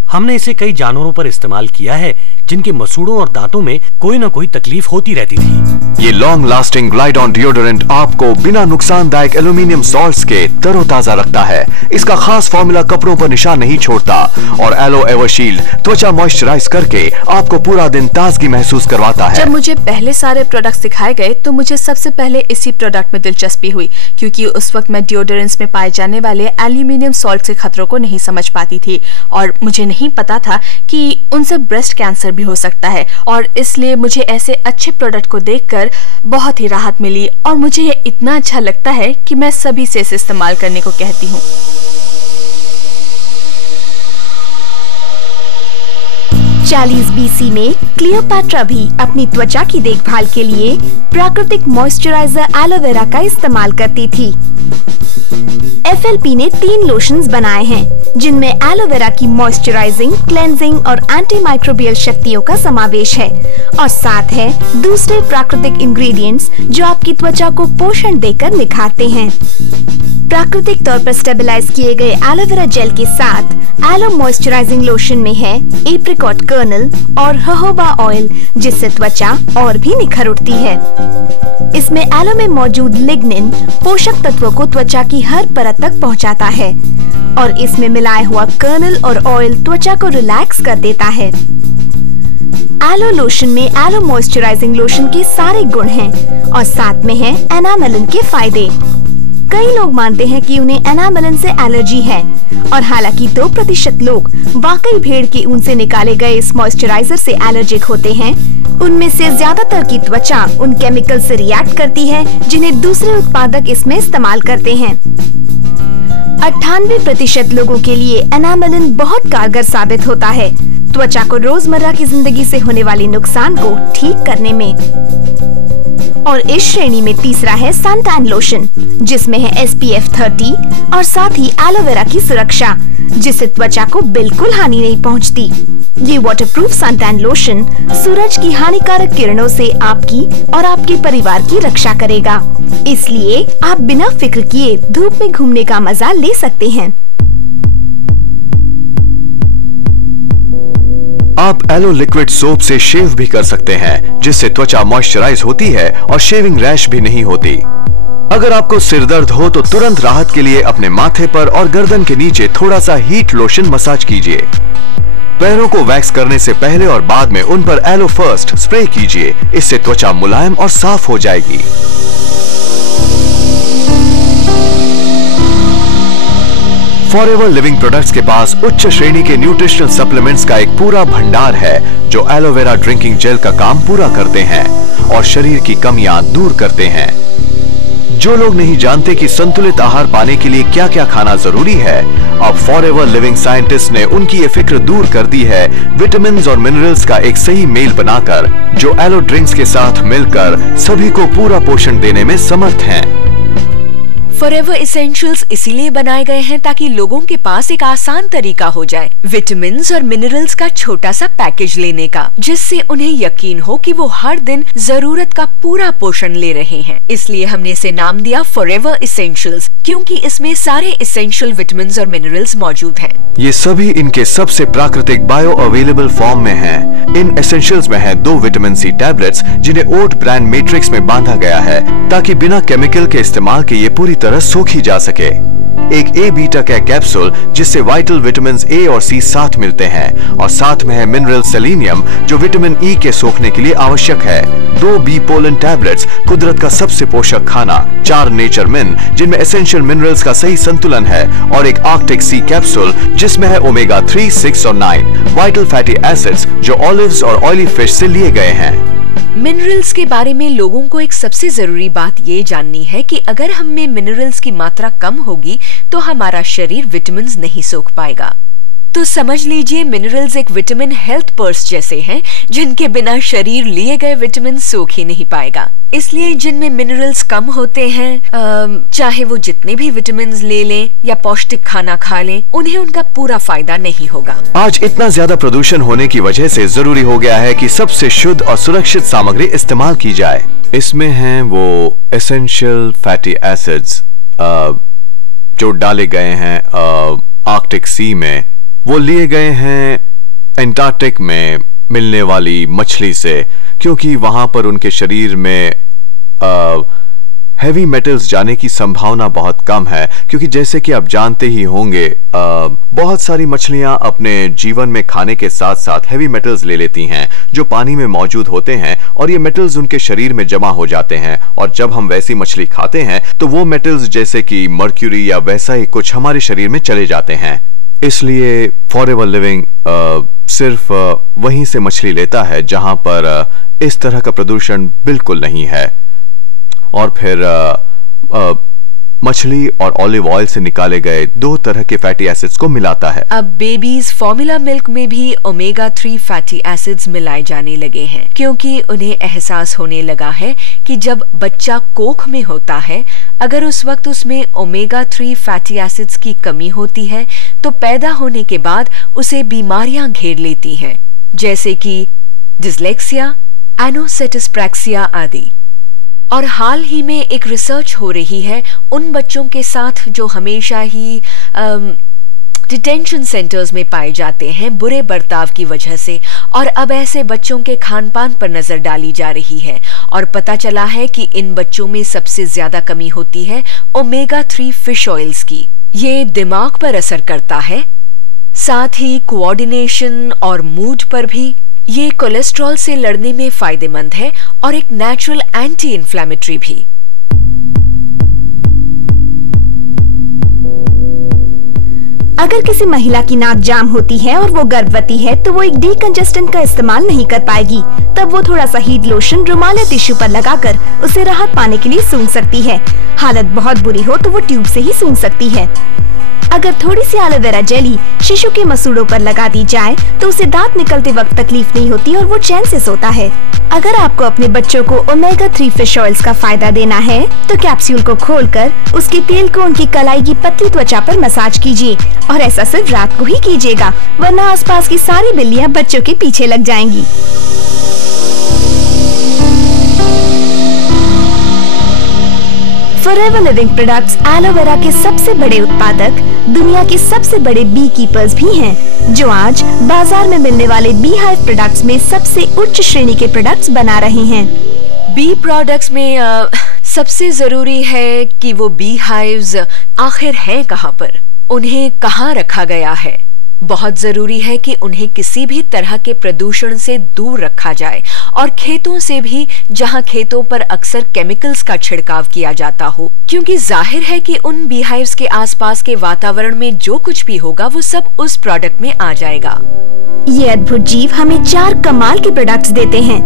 हमने इसे कई जानवरों पर इस्तेमाल किया है जिनके मसूड़ों और दांतों में कोई न कोई तकलीफ होती रहती थी। ये long lasting glide on deodorant आपको बिना नुकसानदायक एल्यूमिनियम सॉल्ट्स के तरोताजा रखता है। इसका खास फॉर्मूला कपड़ों पर निशान नहीं छोड़ता और एलो एवरशील्ड त्वचा मॉइस्चराइज करके आपको पूरा दिन ताजगी महसूस करवाता है। जब मुझे पहले सारे प्रोडक्ट्स दिखाए गए तो मुझे सबसे पहले इसी प्रोडक्ट में दिलचस्पी हुई, क्योंकि उस वक्त मैं डिओडोरेंट्स में पाए जाने वाले एल्यूमिनियम सॉल्ट के खतरों को नहीं समझ पाती थी और मुझे नहीं पता था कि उनसे ब्रेस्ट कैंसर भी हो सकता है, और इसलिए मुझे ऐसे अच्छे प्रोडक्ट को देखकर बहुत ही राहत मिली और मुझे ये इतना अच्छा लगता है कि मैं सभी से इसे इस्तेमाल करने को कहती हूँ। 40 BC में क्लियोपैट्रा भी अपनी त्वचा की देखभाल के लिए प्राकृतिक मॉइस्चराइजर एलोवेरा का इस्तेमाल करती थी। FLP ने 3 लोशंस बनाए हैं जिनमें एलोवेरा की मॉइस्चराइजिंग, क्लेंजिंग और एंटीमाइक्रोबियल शक्तियों का समावेश है, और साथ है दूसरे प्राकृतिक इंग्रेडिएंट्स जो आपकी त्वचा को पोषण देकर निखारते हैं। प्राकृतिक तौर पर स्टेबलाइज किए गए एलोवेरा जेल के साथ एलो मॉइस्चराइजिंग लोशन में है एप्रिकॉट कर्नल और जोजोबा ऑयल, जिससे त्वचा और भी निखर उठती है। इसमें एलो में मौजूद लिग्निन पोषक तत्वों को त्वचा की हर परत तक पहुंचाता है और इसमें मिलाया हुआ कर्नल और ऑयल त्वचा को रिलैक्स कर देता है। एलो लोशन में एलो मॉइस्चराइजिंग लोशन के सारे गुण हैं और साथ में है एनामेलिन के फायदे। कई लोग मानते हैं कि उन्हें एनामेलिन से एलर्जी है, और हालांकि 2% लोग वाकई भेड़ के ऊन से निकाले गए इस मॉइस्चराइजर से एलर्जिक होते हैं, उनमें से ज्यादातर की त्वचा उन केमिकल से रिएक्ट करती है जिन्हें दूसरे उत्पादक इसमें इस्तेमाल करते हैं। 98% लोगों के लिए एनामेलिन बहुत कारगर साबित होता है त्वचा को रोजमर्रा की जिंदगी से होने वाले नुकसान को ठीक करने में। और इस श्रेणी में तीसरा है सनटैन लोशन, जिसमें है SPF 30 और साथ ही एलोवेरा की सुरक्षा, जिससे त्वचा को बिल्कुल हानि नहीं पहुंचती। ये वाटरप्रूफ सनटैन लोशन सूरज की हानिकारक किरणों से आपकी और आपके परिवार की रक्षा करेगा, इसलिए आप बिना फिक्र किए धूप में घूमने का मजा ले सकते हैं। आप एलो लिक्विड सोप से शेव भी कर सकते हैं, जिससे त्वचा मॉइस्चराइज होती है और शेविंग रैश भी नहीं होती। अगर आपको सिर दर्द हो तो तुरंत राहत के लिए अपने माथे पर और गर्दन के नीचे थोड़ा सा हीट लोशन मसाज कीजिए। पैरों को वैक्स करने से पहले और बाद में उन पर एलो फर्स्ट स्प्रे कीजिए, इससे त्वचा मुलायम और साफ हो जाएगी। फॉरएवर लिविंग प्रोडक्ट्स के पास उच्च श्रेणी के न्यूट्रिशनल सप्लीमेंट्स का एक पूरा भंडार है, जो एलोवेरा ड्रिंकिंग जेल का काम पूरा करते हैं और शरीर की कमियां दूर करते हैं। जो लोग नहीं जानते कि संतुलित आहार पाने के लिए क्या क्या खाना जरूरी है, अब फॉरएवर लिविंग साइंटिस्ट ने उनकी ये फिक्र दूर कर दी है विटामिन्स और मिनरल्स का एक सही मेल बनाकर, जो एलो ड्रिंक्स के साथ मिलकर सभी को पूरा पोषण देने में समर्थ हैं। फॉरएवर एसेंशियल्स इसीलिए बनाए गए हैं ताकि लोगों के पास एक आसान तरीका हो जाए विटामिन्स और मिनरल्स का छोटा सा पैकेज लेने का, जिससे उन्हें यकीन हो कि वो हर दिन जरूरत का पूरा पोषण ले रहे हैं। इसलिए हमने इसे नाम दिया फॉरएवर एसेंशियल्स, क्योंकि इसमें सारे एसेंशियल विटामिन्स और मिनरल्स मौजूद हैं। ये सभी इनके सबसे प्राकृतिक बायो अवेलेबल फॉर्म में हैं। इन एसेंशियल्स में है 2 विटामिन सी टैबलेट्स, जिन्हें ओट ब्रांड मैट्रिक्स में बांधा गया है ताकि बिना केमिकल के इस्तेमाल के ये पूरी तरह सोखी जा सके। एक ए बीटा का कैप्सूल, जिससे वाइटल विटामिन ए और सी साथ मिलते हैं, और साथ में है मिनरल सेलेनियम, जो विटामिन ई के सोखने के लिए आवश्यक है। 2 बी पोलन टैबलेट्स, कुदरत का सबसे पोषक खाना, 4 नेचर मिन, जिनमें एसेंशियल मिनरल्स का सही संतुलन है, और एक आर्कटिक सी कैप्सूल, जिसमें है ओमेगा 3, 6 और 9 वाइटल फैटी एसिड्स, जो ऑलिव्स और ऑयली फिश से लिए गए हैं। मिनरल्स के बारे में लोगों को एक सबसे जरूरी बात ये जाननी है कि अगर हम में मिनरल्स की मात्रा कम होगी तो हमारा शरीर विटामिन्स नहीं सोख पाएगा। तो समझ लीजिए मिनरल्स एक विटामिन हेल्थ पर्स जैसे हैं, जिनके बिना शरीर लिए गए विटामिन सोख ही नहीं पाएगा। इसलिए जिनमें मिनरल्स कम होते हैं, चाहे वो जितने भी विटामिन्स ले लें या पौष्टिक खाना खा लें, उन्हें उनका पूरा फायदा नहीं होगा। आज इतना ज्यादा प्रदूषण होने की वजह से जरूरी हो गया है कि सबसे शुद्ध और सुरक्षित सामग्री इस्तेमाल की जाए। इसमें हैं वो एसेंशियल फैटी एसिड्स जो डाले गए हैं आर्कटिक सी में, वो लिए गए हैं एंटार्कटिक में मिलने वाली मछली से, क्योंकि वहां पर उनके शरीर में हैवी मेटल्स जाने की संभावना बहुत कम है। क्योंकि जैसे कि आप जानते ही होंगे, बहुत सारी मछलियां अपने जीवन में खाने के साथ साथ हैवी मेटल्स ले लेती हैं, जो पानी में मौजूद होते हैं, और ये मेटल्स उनके शरीर में जमा हो जाते हैं, और जब हम वैसी मछली खाते हैं तो वो मेटल्स जैसे कि मर्क्यूरी या वैसा ही कुछ हमारे शरीर में चले जाते हैं। इसलिए फॉरएवर लिविंग सिर्फ वहीं से मछली लेता है जहां पर इस तरह का प्रदूषण बिल्कुल नहीं है, और फिर मछली और ऑलिव ऑयल से निकाले गए 2 तरह के फैटी एसिड्स को मिलाता है। अब बेबीज फॉर्मूला मिल्क में भी ओमेगा 3 फैटी एसिड्स मिलाए जाने लगे हैं, क्योंकि उन्हें एहसास होने लगा है कि जब बच्चा कोख में होता है, अगर उस वक्त उसमें ओमेगा 3 फैटी एसिड्स की कमी होती है तो पैदा होने के बाद उसे बीमारियां घेर लेती हैं, जैसे कि डिस्लेक्सिया, एनोसेटिस्प्रैक्सिया आदि। और हाल ही में एक रिसर्च हो रही है उन बच्चों के साथ जो हमेशा ही डिटेंशन सेंटर्स में पाए जाते हैं बुरे बर्ताव की वजह से, और अब ऐसे बच्चों के खान पान पर नजर डाली जा रही है, और पता चला है कि इन बच्चों में सबसे ज्यादा कमी होती है ओमेगा 3 फिश ऑयल्स की। ये दिमाग पर असर करता है, साथ ही कोऑर्डिनेशन और मूड पर भी। ये कोलेस्ट्रॉल से लड़ने में फायदेमंद है और एक नेचुरल एंटी इन्फ्लेमेटरी भी। अगर किसी महिला की नाक जाम होती है और वो गर्भवती है तो वो एक डीकंजेस्टेंट का इस्तेमाल नहीं कर पाएगी। तब वो थोड़ा सा हीट लोशन रुमाल या टिश्यू पर लगाकर उसे राहत पाने के लिए सूंघ सकती है। हालत बहुत बुरी हो तो वो ट्यूब से ही सूंघ सकती है। अगर थोड़ी सी एलोवेरा जेली शिशु के मसूड़ों पर लगा दी जाए तो उसे दांत निकलते वक्त तकलीफ नहीं होती और वो चैन से सोता है। अगर आपको अपने बच्चों को ओमेगा 3 फिश ऑयल्स का फायदा देना है तो कैप्सूल को खोलकर उसके तेल को उनकी कलाई की पतली त्वचा पर मसाज कीजिए और ऐसा सिर्फ रात को ही कीजिएगा, वरना आसपास की सारी बिल्लियां बच्चों के पीछे लग जाएंगी। फॉरएवर लिविंग प्रोडक्ट्स एलोवेरा के सबसे बड़े उत्पादक दुनिया के सबसे बड़े बी कीपर्स भी हैं, जो आज बाजार में मिलने वाले बी हाइव प्रोडक्ट्स में सबसे उच्च श्रेणी के प्रोडक्ट्स बना रहे हैं। बी प्रोडक्ट्स में सबसे जरूरी है कि वो बी हाइव्स आखिर हैं कहाँ पर, उन्हें कहाँ रखा गया है। बहुत जरूरी है कि उन्हें किसी भी तरह के प्रदूषण से दूर रखा जाए और खेतों से भी, जहां खेतों पर अक्सर केमिकल्स का छिड़काव किया जाता हो, क्योंकि जाहिर है कि उन बी हाइव्स के आसपास के वातावरण में जो कुछ भी होगा वो सब उस प्रोडक्ट में आ जाएगा। ये अद्भुत जीव हमें 4 कमाल के प्रोडक्ट्स देते हैं।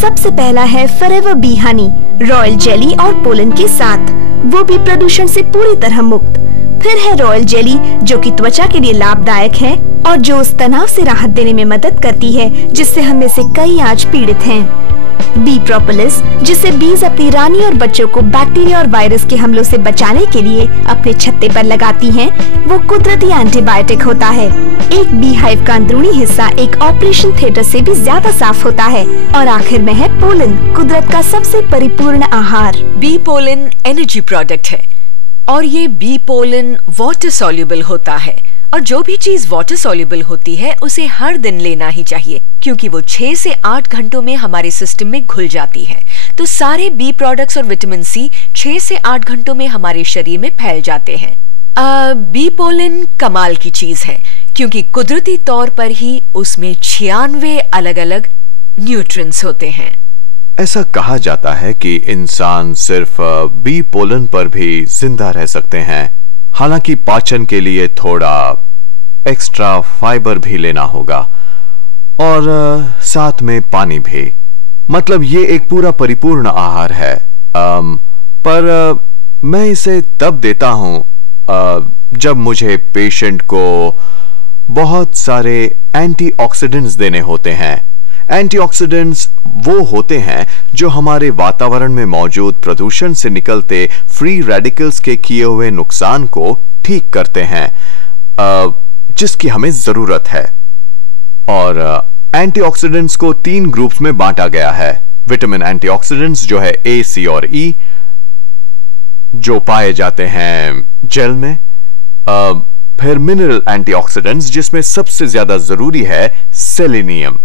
सबसे पहला है forever B Honey, royal jelly और पोलन के साथ, वो भी प्रदूषण से पूरी तरह मुक्त। फिर है रॉयल जेली, जो कि त्वचा के लिए लाभदायक है और जो उस तनाव से राहत देने में मदद करती है जिससे हम में से कई आज पीड़ित हैं। बी प्रोपोलिस, जिसे बीज अपनी रानी और बच्चों को बैक्टीरिया और वायरस के हमलों से बचाने के लिए अपने छत्ते पर लगाती हैं, वो कुदरती एंटीबायोटिक होता है। एक बी हाइव का अंदरूनी हिस्सा एक ऑपरेशन थिएटर से भी ज्यादा साफ होता है। और आखिर में है पोलन, कुदरत का सबसे परिपूर्ण आहार। बी पोलन एनर्जी प्रोडक्ट है और ये बी पोलन वाटर सॉल्युबल होता है, और जो भी चीज वाटर सॉल्युबल होती है उसे हर दिन लेना ही चाहिए, क्योंकि वो 6 से 8 घंटों में हमारे सिस्टम में घुल जाती है। तो सारे बी प्रोडक्ट्स और विटामिन सी 6 से 8 घंटों में हमारे शरीर में फैल जाते हैं। बी पोलन कमाल की चीज है, क्योंकि कुदरती तौर पर ही उसमें 96 अलग अलग न्यूट्रिएंट्स होते हैं। ऐसा कहा जाता है कि इंसान सिर्फ बी पोलन पर भी जिंदा रह सकते हैं, हालांकि पाचन के लिए थोड़ा एक्स्ट्रा फाइबर भी लेना होगा और साथ में पानी भी। मतलब ये एक पूरा परिपूर्ण आहार है। पर मैं इसे तब देता हूं जब मुझे पेशेंट को बहुत सारे एंटीऑक्सीडेंट्स देने होते हैं। एंटीऑक्सीडेंट्स वो होते हैं जो हमारे वातावरण में मौजूद प्रदूषण से निकलते फ्री रेडिकल्स के किए हुए नुकसान को ठीक करते हैं, जिसकी हमें जरूरत है। और एंटीऑक्सीडेंट्स को 3 ग्रुप्स में बांटा गया है। विटामिन एंटीऑक्सीडेंट्स जो है ए, सी और ई, जो पाए जाते हैं जेल में। फिर मिनरल एंटीऑक्सीडेंट्स, जिसमें सबसे ज्यादा जरूरी है सेलेनियम।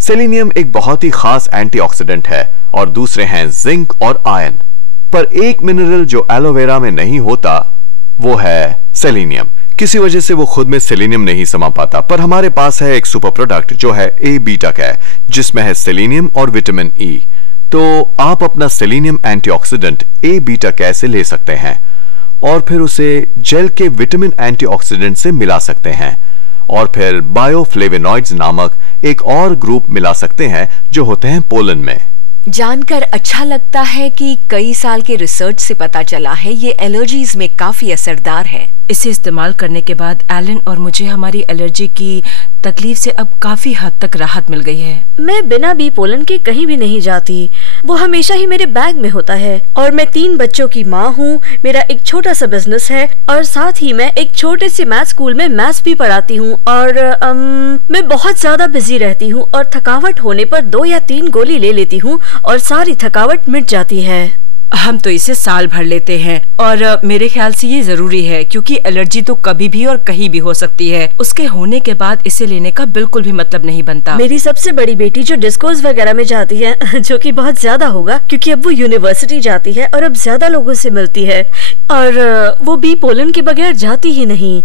सेलेनियम एक बहुत ही खास एंटीऑक्सीडेंट है। और दूसरे हैं जिंक और आयरन। पर एक मिनरल जो एलोवेरा में नहीं होता वो है सेलेनियम। किसी वजह से वो खुद में सेलेनियम नहीं समा पाता, पर हमारे पास है एक सुपर प्रोडक्ट जो है ए बीटा का, जिसमें है सेलेनियम और विटामिन ई। तो आप अपना सेलेनियम एंटीऑक्सीडेंट ए बीटा कैसे ले सकते हैं और फिर उसे जेल के विटामिन एंटीऑक्सीडेंट से मिला सकते हैं, और फिर बायोफ्लेवेनॉइड्स नामक एक और ग्रुप मिला सकते हैं जो होते हैं पोलन में। जानकर अच्छा लगता है कि कई साल के रिसर्च से पता चला है ये एलर्जीज में काफी असरदार है। इसे इस्तेमाल करने के बाद एलन और मुझे हमारी एलर्जी की तकलीफ से अब काफी हद तक राहत मिल गई है। मैं बिना बी पोलन के कहीं भी नहीं जाती, वो हमेशा ही मेरे बैग में होता है। और मैं 3 बच्चों की माँ हूँ, मेरा एक छोटा सा बिजनेस है और साथ ही मैं एक छोटे से मैथ स्कूल में मैथ्स भी पढ़ाती हूँ। और मैं बहुत ज्यादा बिजी रहती हूँ और थकावट होने पर 2 या 3 गोली ले लेती हूँ और सारी थकावट मिट जाती है। हम तो इसे साल भर लेते हैं और मेरे ख्याल से ये जरूरी है, क्योंकि एलर्जी तो कभी भी और कहीं भी हो सकती है। उसके होने के बाद इसे लेने का बिल्कुल भी मतलब नहीं बनता। मेरी सबसे बड़ी बेटी जो डिस्कोर्स वगैरह में जाती है, जो कि बहुत ज्यादा होगा क्योंकि अब वो यूनिवर्सिटी जाती है और अब ज्यादा लोगों से मिलती है, और वो बी पोलन के बगैर जाती ही नहीं।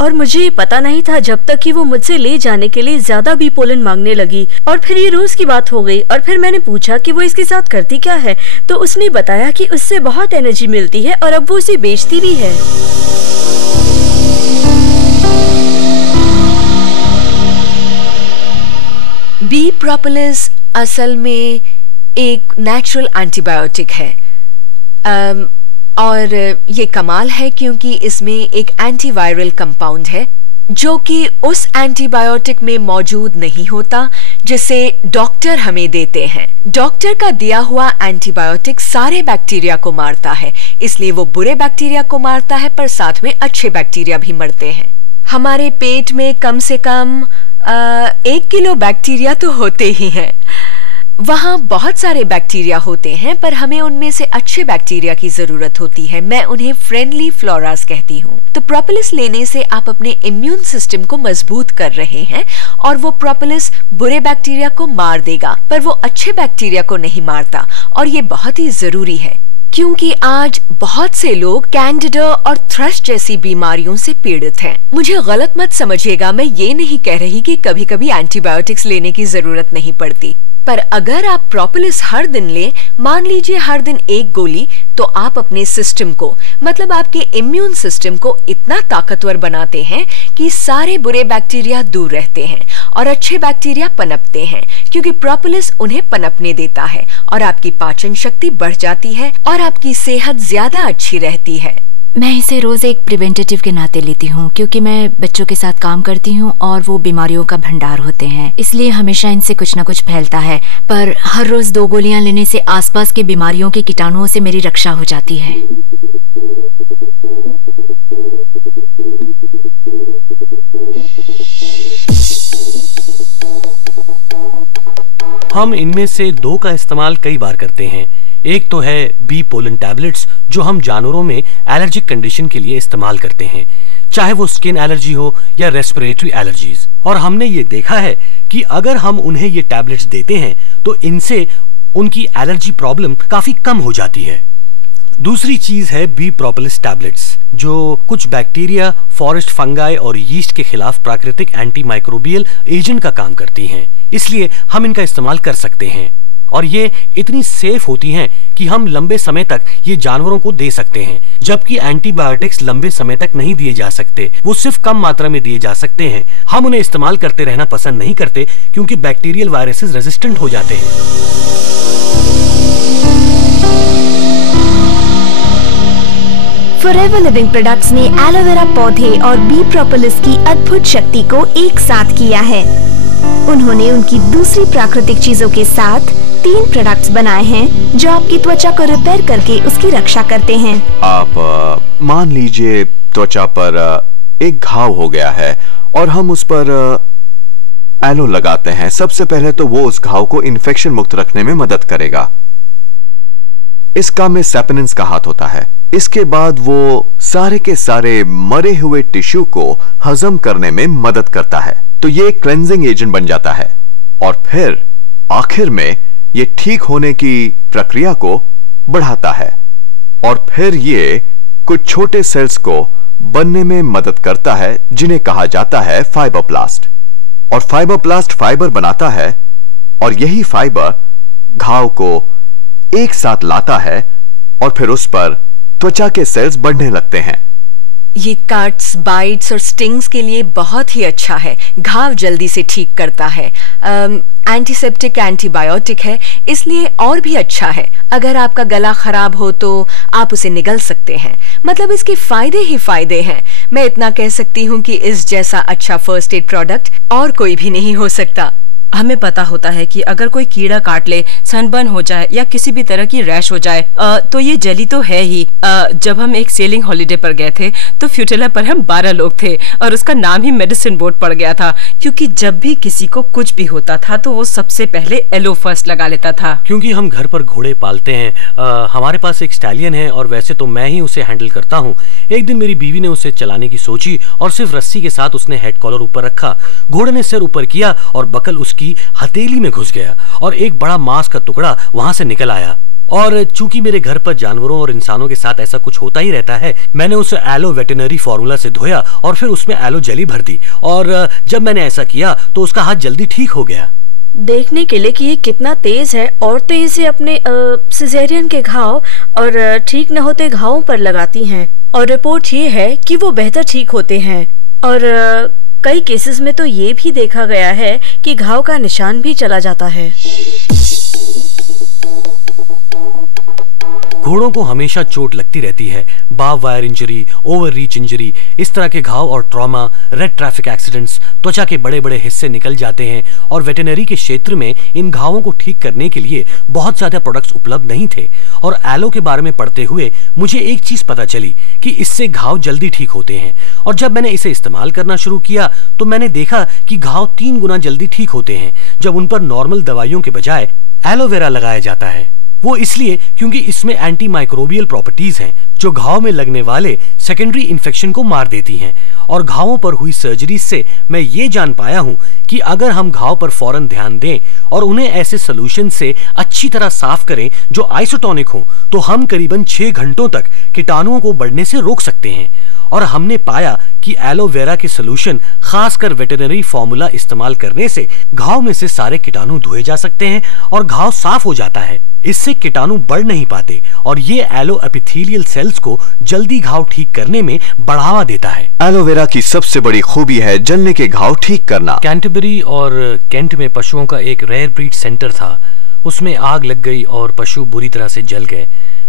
और मुझे पता नहीं था जब तक कि वो मुझसे ले जाने के लिए ज्यादा बी पोलन मांगने लगी। और फिर ये रोज की बात हो गई और फिर मैंने पूछा कि वो इसके साथ करती क्या है, तो उसने बताया कि उससे बहुत एनर्जी मिलती है और अब वो उसे बेचती भी है। बी प्रोपोलिस असल में एक नेचुरल एंटीबायोटिक है। और ये कमाल है क्योंकि इसमें एक एंटीवायरल कंपाउंड है जो कि उस एंटीबायोटिक में मौजूद नहीं होता जिसे डॉक्टर हमें देते हैं। डॉक्टर का दिया हुआ एंटीबायोटिक सारे बैक्टीरिया को मारता है, इसलिए वो बुरे बैक्टीरिया को मारता है पर साथ में अच्छे बैक्टीरिया भी मरते हैं। हमारे पेट में कम से कम 1 किलो बैक्टीरिया तो होते ही हैं। वहाँ बहुत सारे बैक्टीरिया होते हैं पर हमें उनमें से अच्छे बैक्टीरिया की जरूरत होती है। मैं उन्हें फ्रेंडली फ्लोरास कहती हूँ। तो प्रोपोलिस लेने से आप अपने इम्यून सिस्टम को मजबूत कर रहे हैं और वो प्रोपोलिस बुरे बैक्टीरिया को मार देगा पर वो अच्छे बैक्टीरिया को नहीं मारता, और ये बहुत ही जरूरी है क्योंकि आज बहुत से लोग कैंडिडा और थ्रश जैसी बीमारियों से पीड़ित हैं। मुझे गलत मत समझिएगा, मैं ये नहीं कह रही कि कभी कभी एंटीबायोटिक्स लेने की जरूरत नहीं पड़ती, पर अगर आप प्रोपोलिस हर दिन लें, मान लीजिए हर दिन 1 गोली, तो आप अपने सिस्टम को, मतलब आपके इम्यून सिस्टम को इतना ताकतवर बनाते हैं कि सारे बुरे बैक्टीरिया दूर रहते हैं और अच्छे बैक्टीरिया पनपते हैं, क्योंकि प्रोपोलिस उन्हें पनपने देता है और आपकी पाचन शक्ति बढ़ जाती है और आपकी सेहत ज्यादा अच्छी रहती है। मैं इसे रोज एक प्रिवेंटिव के नाते लेती हूँ क्योंकि मैं बच्चों के साथ काम करती हूँ और वो बीमारियों का भंडार होते हैं, इसलिए हमेशा इनसे कुछ न कुछ फैलता है। पर हर रोज 2 गोलियां लेने से आसपास के बीमारियों के कीटाणुओं से मेरी रक्षा हो जाती है। हम इनमें से 2 का इस्तेमाल कई बार करते हैं। एक तो है बी पोलन टैबलेट्स जो हम जानवरों में एलर्जिक कंडीशन के लिए इस्तेमाल करते हैं, चाहे वो स्किन एलर्जी हो या रेस्पिरेटरी एलर्जीज। और हमने ये देखा है कि अगर हम उन्हें ये टैबलेट्स देते हैं तो इनसे उनकी एलर्जी प्रॉब्लम काफी कम हो जाती है। दूसरी चीज है बी प्रोपोलिस टैबलेट्स जो कुछ बैक्टीरिया, फॉरेस्ट फंगाई और यीस्ट के खिलाफ प्राकृतिक एंटी माइक्रोबियल एजेंट का काम करती हैं, इसलिए हम इनका इस्तेमाल कर सकते हैं। और ये इतनी सेफ होती हैं कि हम लंबे समय तक ये जानवरों को दे सकते हैं, जबकि एंटीबायोटिक्स लंबे समय तक नहीं दिए जा सकते, वो सिर्फ कम मात्रा में दिए जा सकते हैं। हम उन्हें इस्तेमाल करते रहना पसंद नहीं करते क्योंकि बैक्टीरियल वायरसेस रेजिस्टेंट हो जाते हैं। फॉरएवर लिविंग प्रोडक्ट्स ने एलोवेरा पौधे और बी प्रोपोलिस की अद्भुत शक्ति को एक साथ किया है। उन्होंने उनकी दूसरी प्राकृतिक चीजों के साथ 3 प्रोडक्ट्स बनाए हैं जो आपकी त्वचा को रिपेयर करके उसकी रक्षा करते हैं। आप मान लीजिए त्वचा पर एक घाव हो गया है और हम उस पर एलो लगाते हैं। सबसे पहले तो वो उस घाव को इन्फेक्शन मुक्त रखने में मदद करेगा। इस काम में सैपोनिन्स का हाथ होता है। इसके बाद वो सारे के सारे मरे हुए टिश्यू को हजम करने में मदद करता है, तो ये एक क्लेंजिंग एजेंट बन जाता है। और फिर आखिर में ये ठीक होने की प्रक्रिया को बढ़ाता है और फिर ये कुछ छोटे सेल्स को बनने में मदद करता है जिन्हें कहा जाता है फाइब्रोब्लास्ट। और फाइब्रोब्लास्ट फाइबर बनाता है और यही फाइबर घाव को एक साथ लाता है और फिर उस पर त्वचा के सेल्स बढ़ने लगते हैं। ये कट्स, बाइट्स और स्टिंग्स के लिए बहुत ही अच्छा है। घाव जल्दी से ठीक करता है। एंटीसेप्टिक, एंटीबायोटिक है, इसलिए और भी अच्छा है। अगर आपका गला खराब हो तो आप उसे निगल सकते हैं। मतलब इसके फायदे ही फायदे हैं। मैं इतना कह सकती हूँ कि इस जैसा अच्छा फर्स्ट एड प्रोडक्ट और कोई भी नहीं हो सकता। हमें पता होता है कि अगर कोई कीड़ा काट ले, सनबर्न हो जाए या किसी भी तरह की रैश हो जाए तो ये जली तो है ही। जब हम एक सेलिंग हॉलिडे पर गए थे तो फ्यूटेला पर हम 12 लोग थे और उसका नाम ही मेडिसिन बोर्ड पड़ गया था, क्योंकि जब भी किसी को कुछ भी होता था तो वो सबसे पहले एलो फर्स्ट लगा लेता था। क्योंकि हम घर पर घोड़े पालते हैं, हमारे पास एक स्टैलियन है और वैसे तो मैं ही उसे हैंडल करता हूँ। एक दिन मेरी बीवी ने उसे चलाने की सोची और सिर्फ रस्सी के साथ उसने हेड कॉलर ऊपर रखा। घोड़े ने सिर ऊपर किया और बकल उसकी हथेली में घुस गया और एक बड़ा मांस का टुकड़ा वहां से निकल आया। और चूंकि मेरे घर पर जानवरों और इंसानों के साथ ऐसा कुछ होता ही रहता है, मैंने उसे एलो वेटरनरी फॉर्मूला से धोया और फिर उसमें एलो जेली भर दी। और जब मैंने ऐसा किया तो उसका हाथ जल्दी ठीक हो गया। देखने के लिए कि ये कितना तेज है, औरतें इसे अपने सिजेरियन के घाव और ठीक न होते घावों पर लगाती हैं और रिपोर्ट ये है कि वो बेहतर ठीक होते हैं। और कई केसेस में तो ये भी देखा गया है कि घाव का निशान भी चला जाता है। घोड़ों को हमेशा चोट लगती रहती है, barb wire injury, over reach injury, इस तरह के घाव और ट्रॉमा, रेड ट्रैफिक एक्सीडेंट्स, त्वचा के बड़े बड़े हिस्से निकल जाते हैं और वेटरनरी के क्षेत्र में इन घावों को ठीक करने के लिए बहुत ज्यादा प्रोडक्ट्स उपलब्ध नहीं थे। और एलो के बारे में पढ़ते हुए मुझे एक चीज पता चली कि इससे घाव जल्दी ठीक होते हैं। और जब मैंने इसे इस्तेमाल करना शुरू किया तो मैंने देखा कि घाव 3 गुना जल्दी ठीक होते हैं जब उन पर नॉर्मल दवाइयों के बजाय एलोवेरा लगाया जाता है। वो इसलिए क्योंकि इसमें एंटी माइक्रोबियल प्रॉपर्टीज हैं जो घाव में लगने वाले सेकेंडरी इन्फेक्शन को मार देती हैं। और घावों पर हुई सर्जरी से मैं ये जान पाया हूं कि अगर हम घाव पर फौरन ध्यान दें और उन्हें ऐसे सोल्यूशन से अच्छी तरह साफ करें जो आइसोटोनिक हो, तो हम करीबन 6 घंटों तक कीटाणुओं को बढ़ने से रोक सकते हैं। और हमने पाया कि एलोवेरा के सोल्यूशन खासकर वेटरनरी फॉर्मूला इस्तेमाल करने से घाव में से सारे कीटाणु धोए जा सकते हैं और घाव साफ हो जाता है। इससे कीटाणु बढ़ नहीं पाते और ये एलो एपिथेलियल सेल्स को जल्दी घाव ठीक करने में बढ़ावा देता है। एलोवेरा की सबसे बड़ी खूबी है जलने के घाव ठीक करना। कैंटरबरी और केंट में पशुओं का एक रेयर ब्रीड सेंटर था। उसमें आग लग गई और पशु बुरी तरह से जल गए।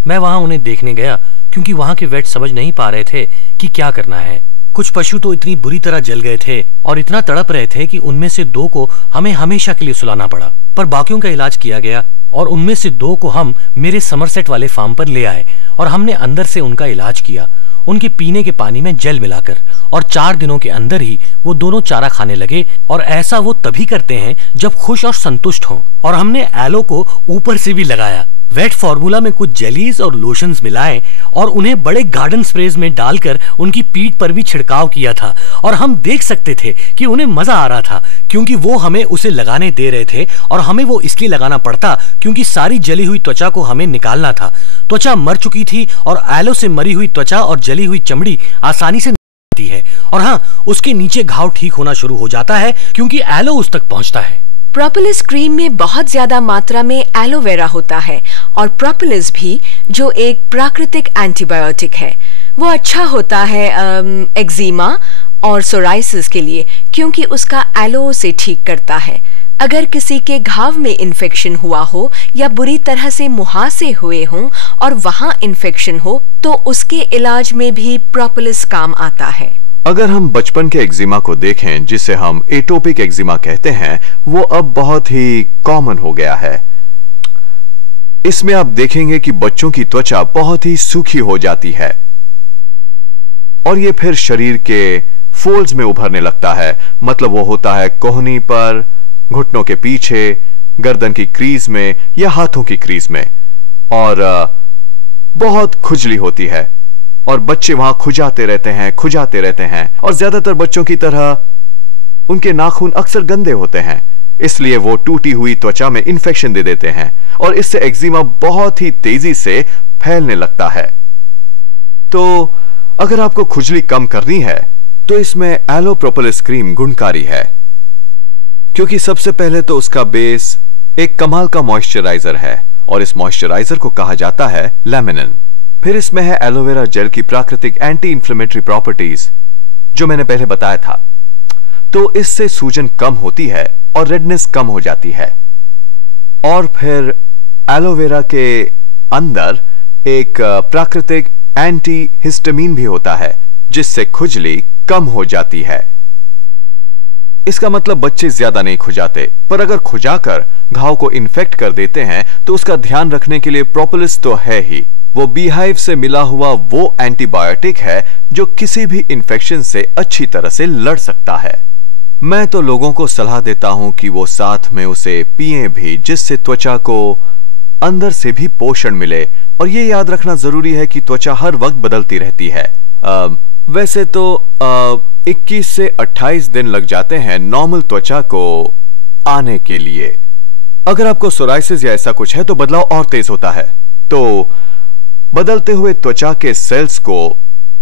मैं वहां उन्हें देखने गया क्योंकि वहां के वेट समझ नहीं पा रहे थे कि क्या करना है। कुछ पशु तो इतनी बुरी तरह जल गए थे और इतना तड़प रहे थे कि उनमें से 2 को हमें हमेशा के लिए सुलाना पड़ा। पर बाकियों का इलाज किया गया और उनमें से 2 को हम मेरे समरसेट वाले फार्म पर ले आए और हमने अंदर से उनका इलाज किया, उनके पीने के पानी में जेल मिलाकर। और 4 दिनों के अंदर ही वो दोनों चारा खाने लगे। और ऐसा वो तभी करते हैं जब खुश और संतुष्ट हों। और हमने एलो को ऊपर से भी लगाया। वेट फार्मूला में कुछ जेलीज और लोशंस मिलाए और उन्हें बड़े गार्डन स्प्रेज में डालकर उनकी पीठ पर भी छिड़काव किया था। और हम देख सकते थे कि उन्हें मजा आ रहा था क्योंकि वो हमें उसे लगाने दे रहे थे और हमें वो इसलिए लगाना पड़ता क्योंकि सारी जली हुई त्वचा को हमें निकालना था। त्वचा मर चुकी थी और एलो से मरी हुई त्वचा और जली हुई चमड़ी आसानी से निकलती है। और हाँ, उसके नीचे घाव ठीक होना शुरू हो जाता है क्योंकि एलो उस तक पहुंचता है। प्रोपोलिस क्रीम में बहुत ज्यादा मात्रा में एलोवेरा होता है और प्रोपोलिस भी, जो एक प्राकृतिक एंटीबायोटिक है, वो अच्छा होता है एक्जिमा और सोराइसिस के लिए क्योंकि उसका एलो से ठीक करता है। अगर किसी के घाव में इन्फेक्शन हुआ हो या बुरी तरह से मुहासे हुए हों और वहां इन्फेक्शन हो तो उसके इलाज में भी प्रोपोलिस काम आता है। अगर हम बचपन के एक्जिमा को देखें, जिसे हम एटोपिक एक्जिमा कहते हैं, वो अब बहुत ही कॉमन हो गया है। इसमें आप देखेंगे कि बच्चों की त्वचा बहुत ही सूखी हो जाती है और ये फिर शरीर के फोल्ड्स में उभरने लगता है। मतलब वो होता है कोहनी पर, घुटनों के पीछे, गर्दन की क्रीज में या हाथों की क्रीज में, और बहुत खुजली होती है और बच्चे वहां खुजाते रहते हैं और ज्यादातर बच्चों की तरह उनके नाखून अक्सर गंदे होते हैं, इसलिए वो टूटी हुई त्वचा में इन्फेक्शन दे देते हैं और इससे एक्जिमा बहुत ही तेजी से फैलने लगता है। तो अगर आपको खुजली कम करनी है तो इसमें एलो प्रोपोलिस क्रीम गुणकारी है क्योंकि सबसे पहले तो उसका बेस एक कमाल का मॉइस्चराइजर है और इस मॉइस्चराइजर को कहा जाता है लैमिनिन। फिर इसमें है एलोवेरा जेल की प्राकृतिक एंटी इंफ्लेमेटरी प्रॉपर्टीज जो मैंने पहले बताया था। तो इससे सूजन कम होती है और रेडनेस कम हो जाती है। और फिर एलोवेरा के अंदर एक प्राकृतिक एंटी हिस्टामिन भी होता है जिससे खुजली कम हो जाती है। इसका मतलब बच्चे ज्यादा नहीं खुजाते, पर अगर खुजाकर घाव को इन्फेक्ट कर देते हैं तो उसका ध्यान रखने के लिए प्रोपोलिस तो है ही। वो बीहाइव से मिला हुआ वो एंटीबायोटिक है जो किसी भी इन्फेक्शन से अच्छी तरह से लड़ सकता है। मैं तो लोगों को सलाह देता हूं कि वो साथ में उसे पिएं भी, जिससे त्वचा को अंदर से भी पोषण मिले। और ये याद रखना जरूरी है कि त्वचा हर वक्त बदलती रहती है। वैसे तो 21 से 28 दिन लग जाते हैं नॉर्मल त्वचा को आने के लिए। अगर आपको सोराइसिस या ऐसा कुछ है तो बदलाव और तेज होता है। तो बदलते हुए त्वचा के सेल्स को,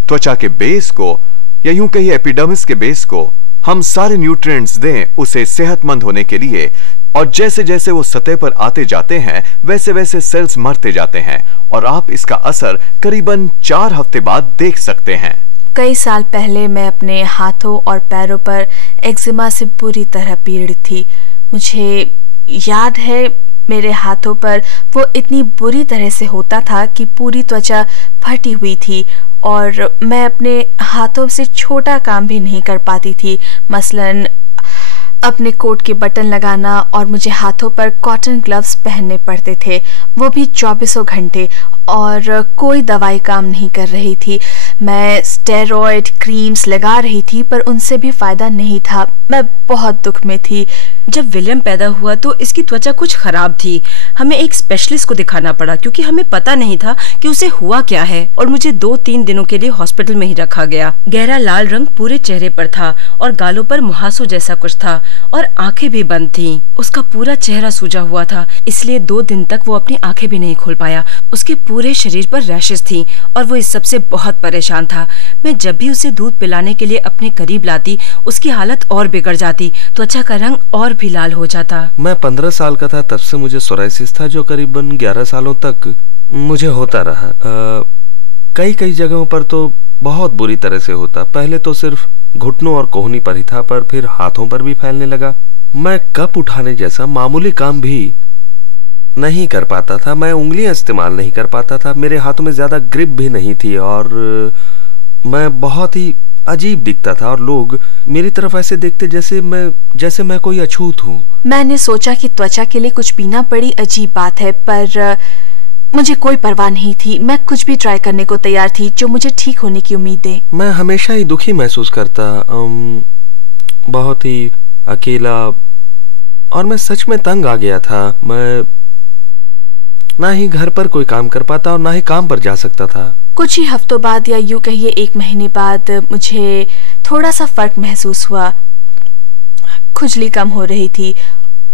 त्वचा के बेस को, या यूं कहिए एपिडर्मिस के बेस को हम सारे न्यूट्रिएंट्स दें उसे सेहतमंद होने के लिए। और जैसे जैसे वो सतह पर आते जाते हैं वैसे वैसे सेल्स मरते जाते हैं और आप इसका असर करीबन 4 हफ्ते बाद देख सकते हैं। कई साल पहले मैं अपने हाथों और पैरों पर एक्जिमा से बुरी तरह पीड़ित थी। मुझे याद है मेरे हाथों पर वो इतनी बुरी तरह से होता था कि पूरी त्वचा फटी हुई थी और मैं अपने हाथों से छोटा काम भी नहीं कर पाती थी। मसलन अपने कोट के बटन लगाना, और मुझे हाथों पर कॉटन ग्लव्स पहनने पड़ते थे, वो भी 24 घंटे, और कोई दवाई काम नहीं कर रही थी। मैं स्टेरॉइड क्रीम्स लगा रही थी पर उनसे भी फायदा नहीं था। मैं बहुत दुख में थी। जब विलियम पैदा हुआ तो इसकी त्वचा कुछ खराब थी। हमें एक स्पेशलिस्ट को दिखाना पड़ा क्योंकि हमें पता नहीं था कि उसे हुआ क्या है, और मुझे 2-3 दिनों के लिए हॉस्पिटल में ही रखा गया। गहरा लाल रंग पूरे चेहरे पर था और गालों पर मुहासों जैसा कुछ था, और आंखें भी बंद थीं। उसका पूरा चेहरा सूजा हुआ था, इसलिए 2 दिन तक वो अपनी आंखें भी नहीं खोल पाया। उसके पूरे शरीर पर रैशेस थी और वो इस सबसे बहुत परेशान था। मैं जब भी उसे दूध पिलाने के लिए अपने करीब लाती, उसकी हालत और बिगड़ जाती, त्वचा का रंग और भी लाल हो जाता। मैं 15 साल का था तब से मुझे सोराइसिस था, जो करीबन 11 सालों तक मुझे होता रहा। कई जगहों पर तो बहुत बुरी तरह से होता। पहले तो सिर्फ घुटनों और कोहनी पर ही था, पर फिर हाथों पर भी फैलने लगा। मैं कप उठाने जैसा मामूली काम भी नहीं कर पाता था। मैं उंगलियां इस्तेमाल नहीं कर पाता था। मेरे हाथों में ज्यादा ग्रिप भी नहीं थी और मैं बहुत ही अजीब दिखता था, और लोग मेरी तरफ ऐसे देखते जैसे मैं कोई अछूत हूँ। मैंने सोचा कि त्वचा के लिए कुछ पीना बड़ी अजीब बात है, पर मुझे कोई परवाह नहीं थी। मैं कुछ भी ट्राई करने को तैयार थी जो मुझे ठीक होने की उम्मीद दे। मैं हमेशा ही दुखी महसूस करता, बहुत ही अकेला, और मैं सच में तंग आ गया था। मैं ना ही घर पर कोई काम कर पाता और ना ही काम पर जा सकता था। कुछ ही हफ्तों बाद, या यूं कहिए 1 महीने बाद, मुझे थोड़ा सा फर्क महसूस हुआ। खुजली कम हो रही थी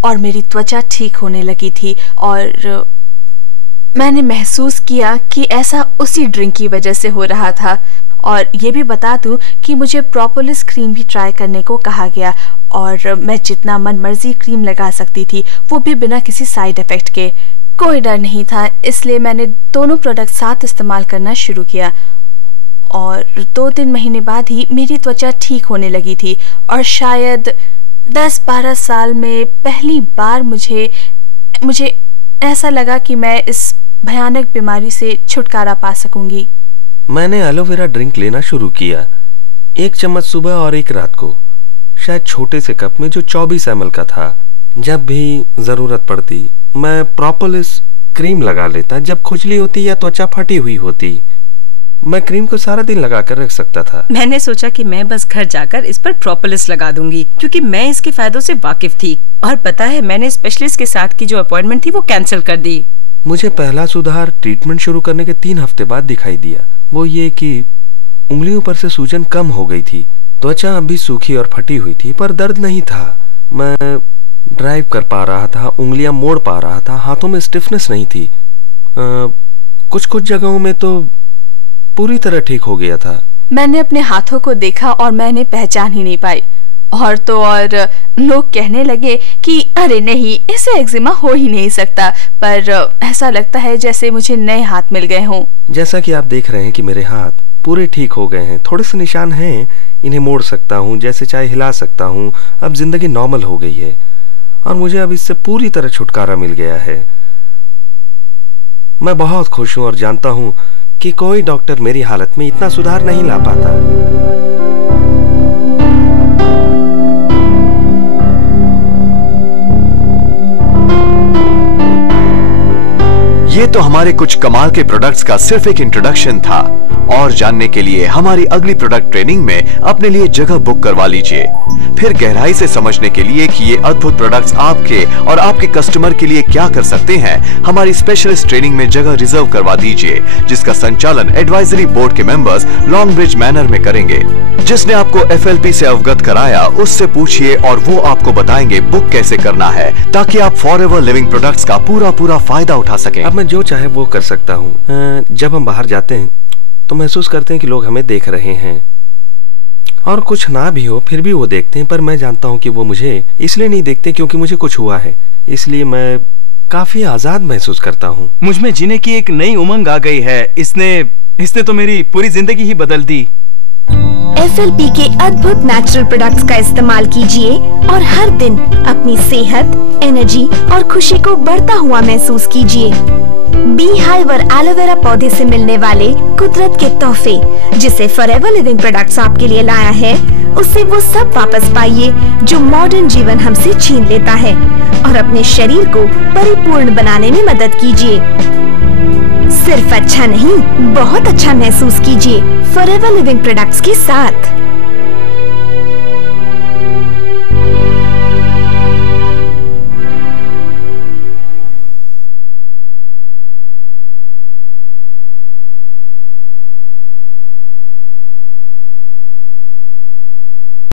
और मेरी त्वचा ठीक होने लगी थी, और मैंने महसूस किया कि ऐसा उसी ड्रिंक की वजह से हो रहा था। और ये भी बता दूं कि मुझे प्रोपोलिस क्रीम भी ट्राई करने को कहा गया, और मैं जितना मनमर्जी क्रीम लगा सकती थी, वो भी बिना किसी साइड इफेक्ट के। कोई डर नहीं था, इसलिए मैंने दोनों प्रोडक्ट साथ इस्तेमाल करना शुरू किया, और 2-3 महीने बाद ही मेरी त्वचा ठीक होने लगी थी। और शायद 10-12 साल में पहली बार मुझे ऐसा लगा कि मैं इस भयानक बीमारी से छुटकारा पा सकूंगी। मैंने एलोवेरा ड्रिंक लेना शुरू किया, 1 चम्मच सुबह और 1 रात को, शायद छोटे से कप में जो 24 ml का था। जब भी जरूरत पड़ती मैं प्रोपोलिस क्रीम लगा लेता। जब खुजली होती या त्वचा फटी हुई होती, मैं क्रीम को सारा दिन लगा कर रख सकता था। मैंने सोचा कि मैं बस घर जाकर इस पर प्रोपोलिस लगा दूंगी, क्योंकि मैं इसके फायदों से वाकिफ थी। और पता है, मैंने स्पेशलिस्ट के साथ की जो अपॉइंटमेंट थी वो कैंसिल कर दी। मुझे पहला सुधार ट्रीटमेंट शुरू करने के 3 हफ्ते बाद दिखाई दिया। वो ये कि उंगलियों पर से सूजन कम हो गई थी। त्वचा अभी सूखी और फटी हुई थी, पर दर्द नहीं था। मैं ड्राइव कर पा रहा था, उंगलियां मोड़ पा रहा था, हाथों में स्टिफनेस नहीं थी। कुछ जगहों में तो पूरी तरह ठीक हो गया था। मैंने अपने हाथों को देखा और मैंने पहचान ही नहीं पाई। और तो और लोग कहने लगे कि अरे नहीं, इसे एक्जिमा हो ही नहीं सकता, पर ऐसा लगता है जैसे मुझे नए हाथ मिल गए हों। जैसा कि आप देख रहे हैं कि मेरे हाथ पूरे ठीक हो गए हैं। थोड़े से निशान हैं, इन्हें मोड़ सकता हूँ, जैसे चाहे हिला सकता हूँ। अब जिंदगी नॉर्मल हो गई है और मुझे अब इससे पूरी तरह छुटकारा मिल गया है। मैं बहुत खुश हूँ और जानता हूँ कि कोई डॉक्टर मेरी हालत में इतना सुधार नहीं ला पाता। ये तो हमारे कुछ कमाल के प्रोडक्ट्स का सिर्फ एक इंट्रोडक्शन था। और जानने के लिए हमारी अगली प्रोडक्ट ट्रेनिंग में अपने लिए जगह बुक करवा लीजिए। फिर गहराई से समझने के लिए कि ये अद्भुत प्रोडक्ट्स आपके और आपके कस्टमर के लिए क्या कर सकते हैं, हमारी स्पेशलिस्ट ट्रेनिंग में जगह रिजर्व करवा दीजिए, जिसका संचालन एडवाइजरी बोर्ड के मेंबर्स लॉन्ग ब्रिज मैनर में करेंगे। जिसने आपको FLP से अवगत कराया, उससे पूछिए और वो आपको बताएंगे बुक कैसे करना है, ताकि आप फॉरएवर लिविंग प्रोडक्ट्स का पूरा फायदा उठा सकें। अब मैं जो चाहे वो कर सकता हूँ। जब हम बाहर जाते हैं तो महसूस करते हैं कि लोग हमें देख रहे हैं, और कुछ ना भी हो फिर भी वो देखते हैं, पर मैं जानता हूँ कि वो मुझे इसलिए नहीं देखते क्योंकि मुझे कुछ हुआ है। इसलिए मैं काफी आजाद महसूस करता हूँ। मुझ में जीने की एक नई उमंग आ गई है। इसने तो मेरी पूरी जिंदगी ही बदल दी। FLP के अद्भुत नेचुरल प्रोडक्ट्स का इस्तेमाल कीजिए और हर दिन अपनी सेहत, एनर्जी और खुशी को बढ़ता हुआ महसूस कीजिए। बी हाइव और एलोवेरा पौधे से मिलने वाले कुदरत के तोहफे जिसे फॉरएवर लिविंग प्रोडक्ट्स आपके लिए लाया है, उससे वो सब वापस पाइए जो मॉडर्न जीवन हमसे छीन लेता है और अपने शरीर को परिपूर्ण बनाने में मदद कीजिए। सिर्फ अच्छा नहीं, बहुत अच्छा महसूस कीजिए फॉरएवर लिविंग प्रोडक्ट्स के साथ।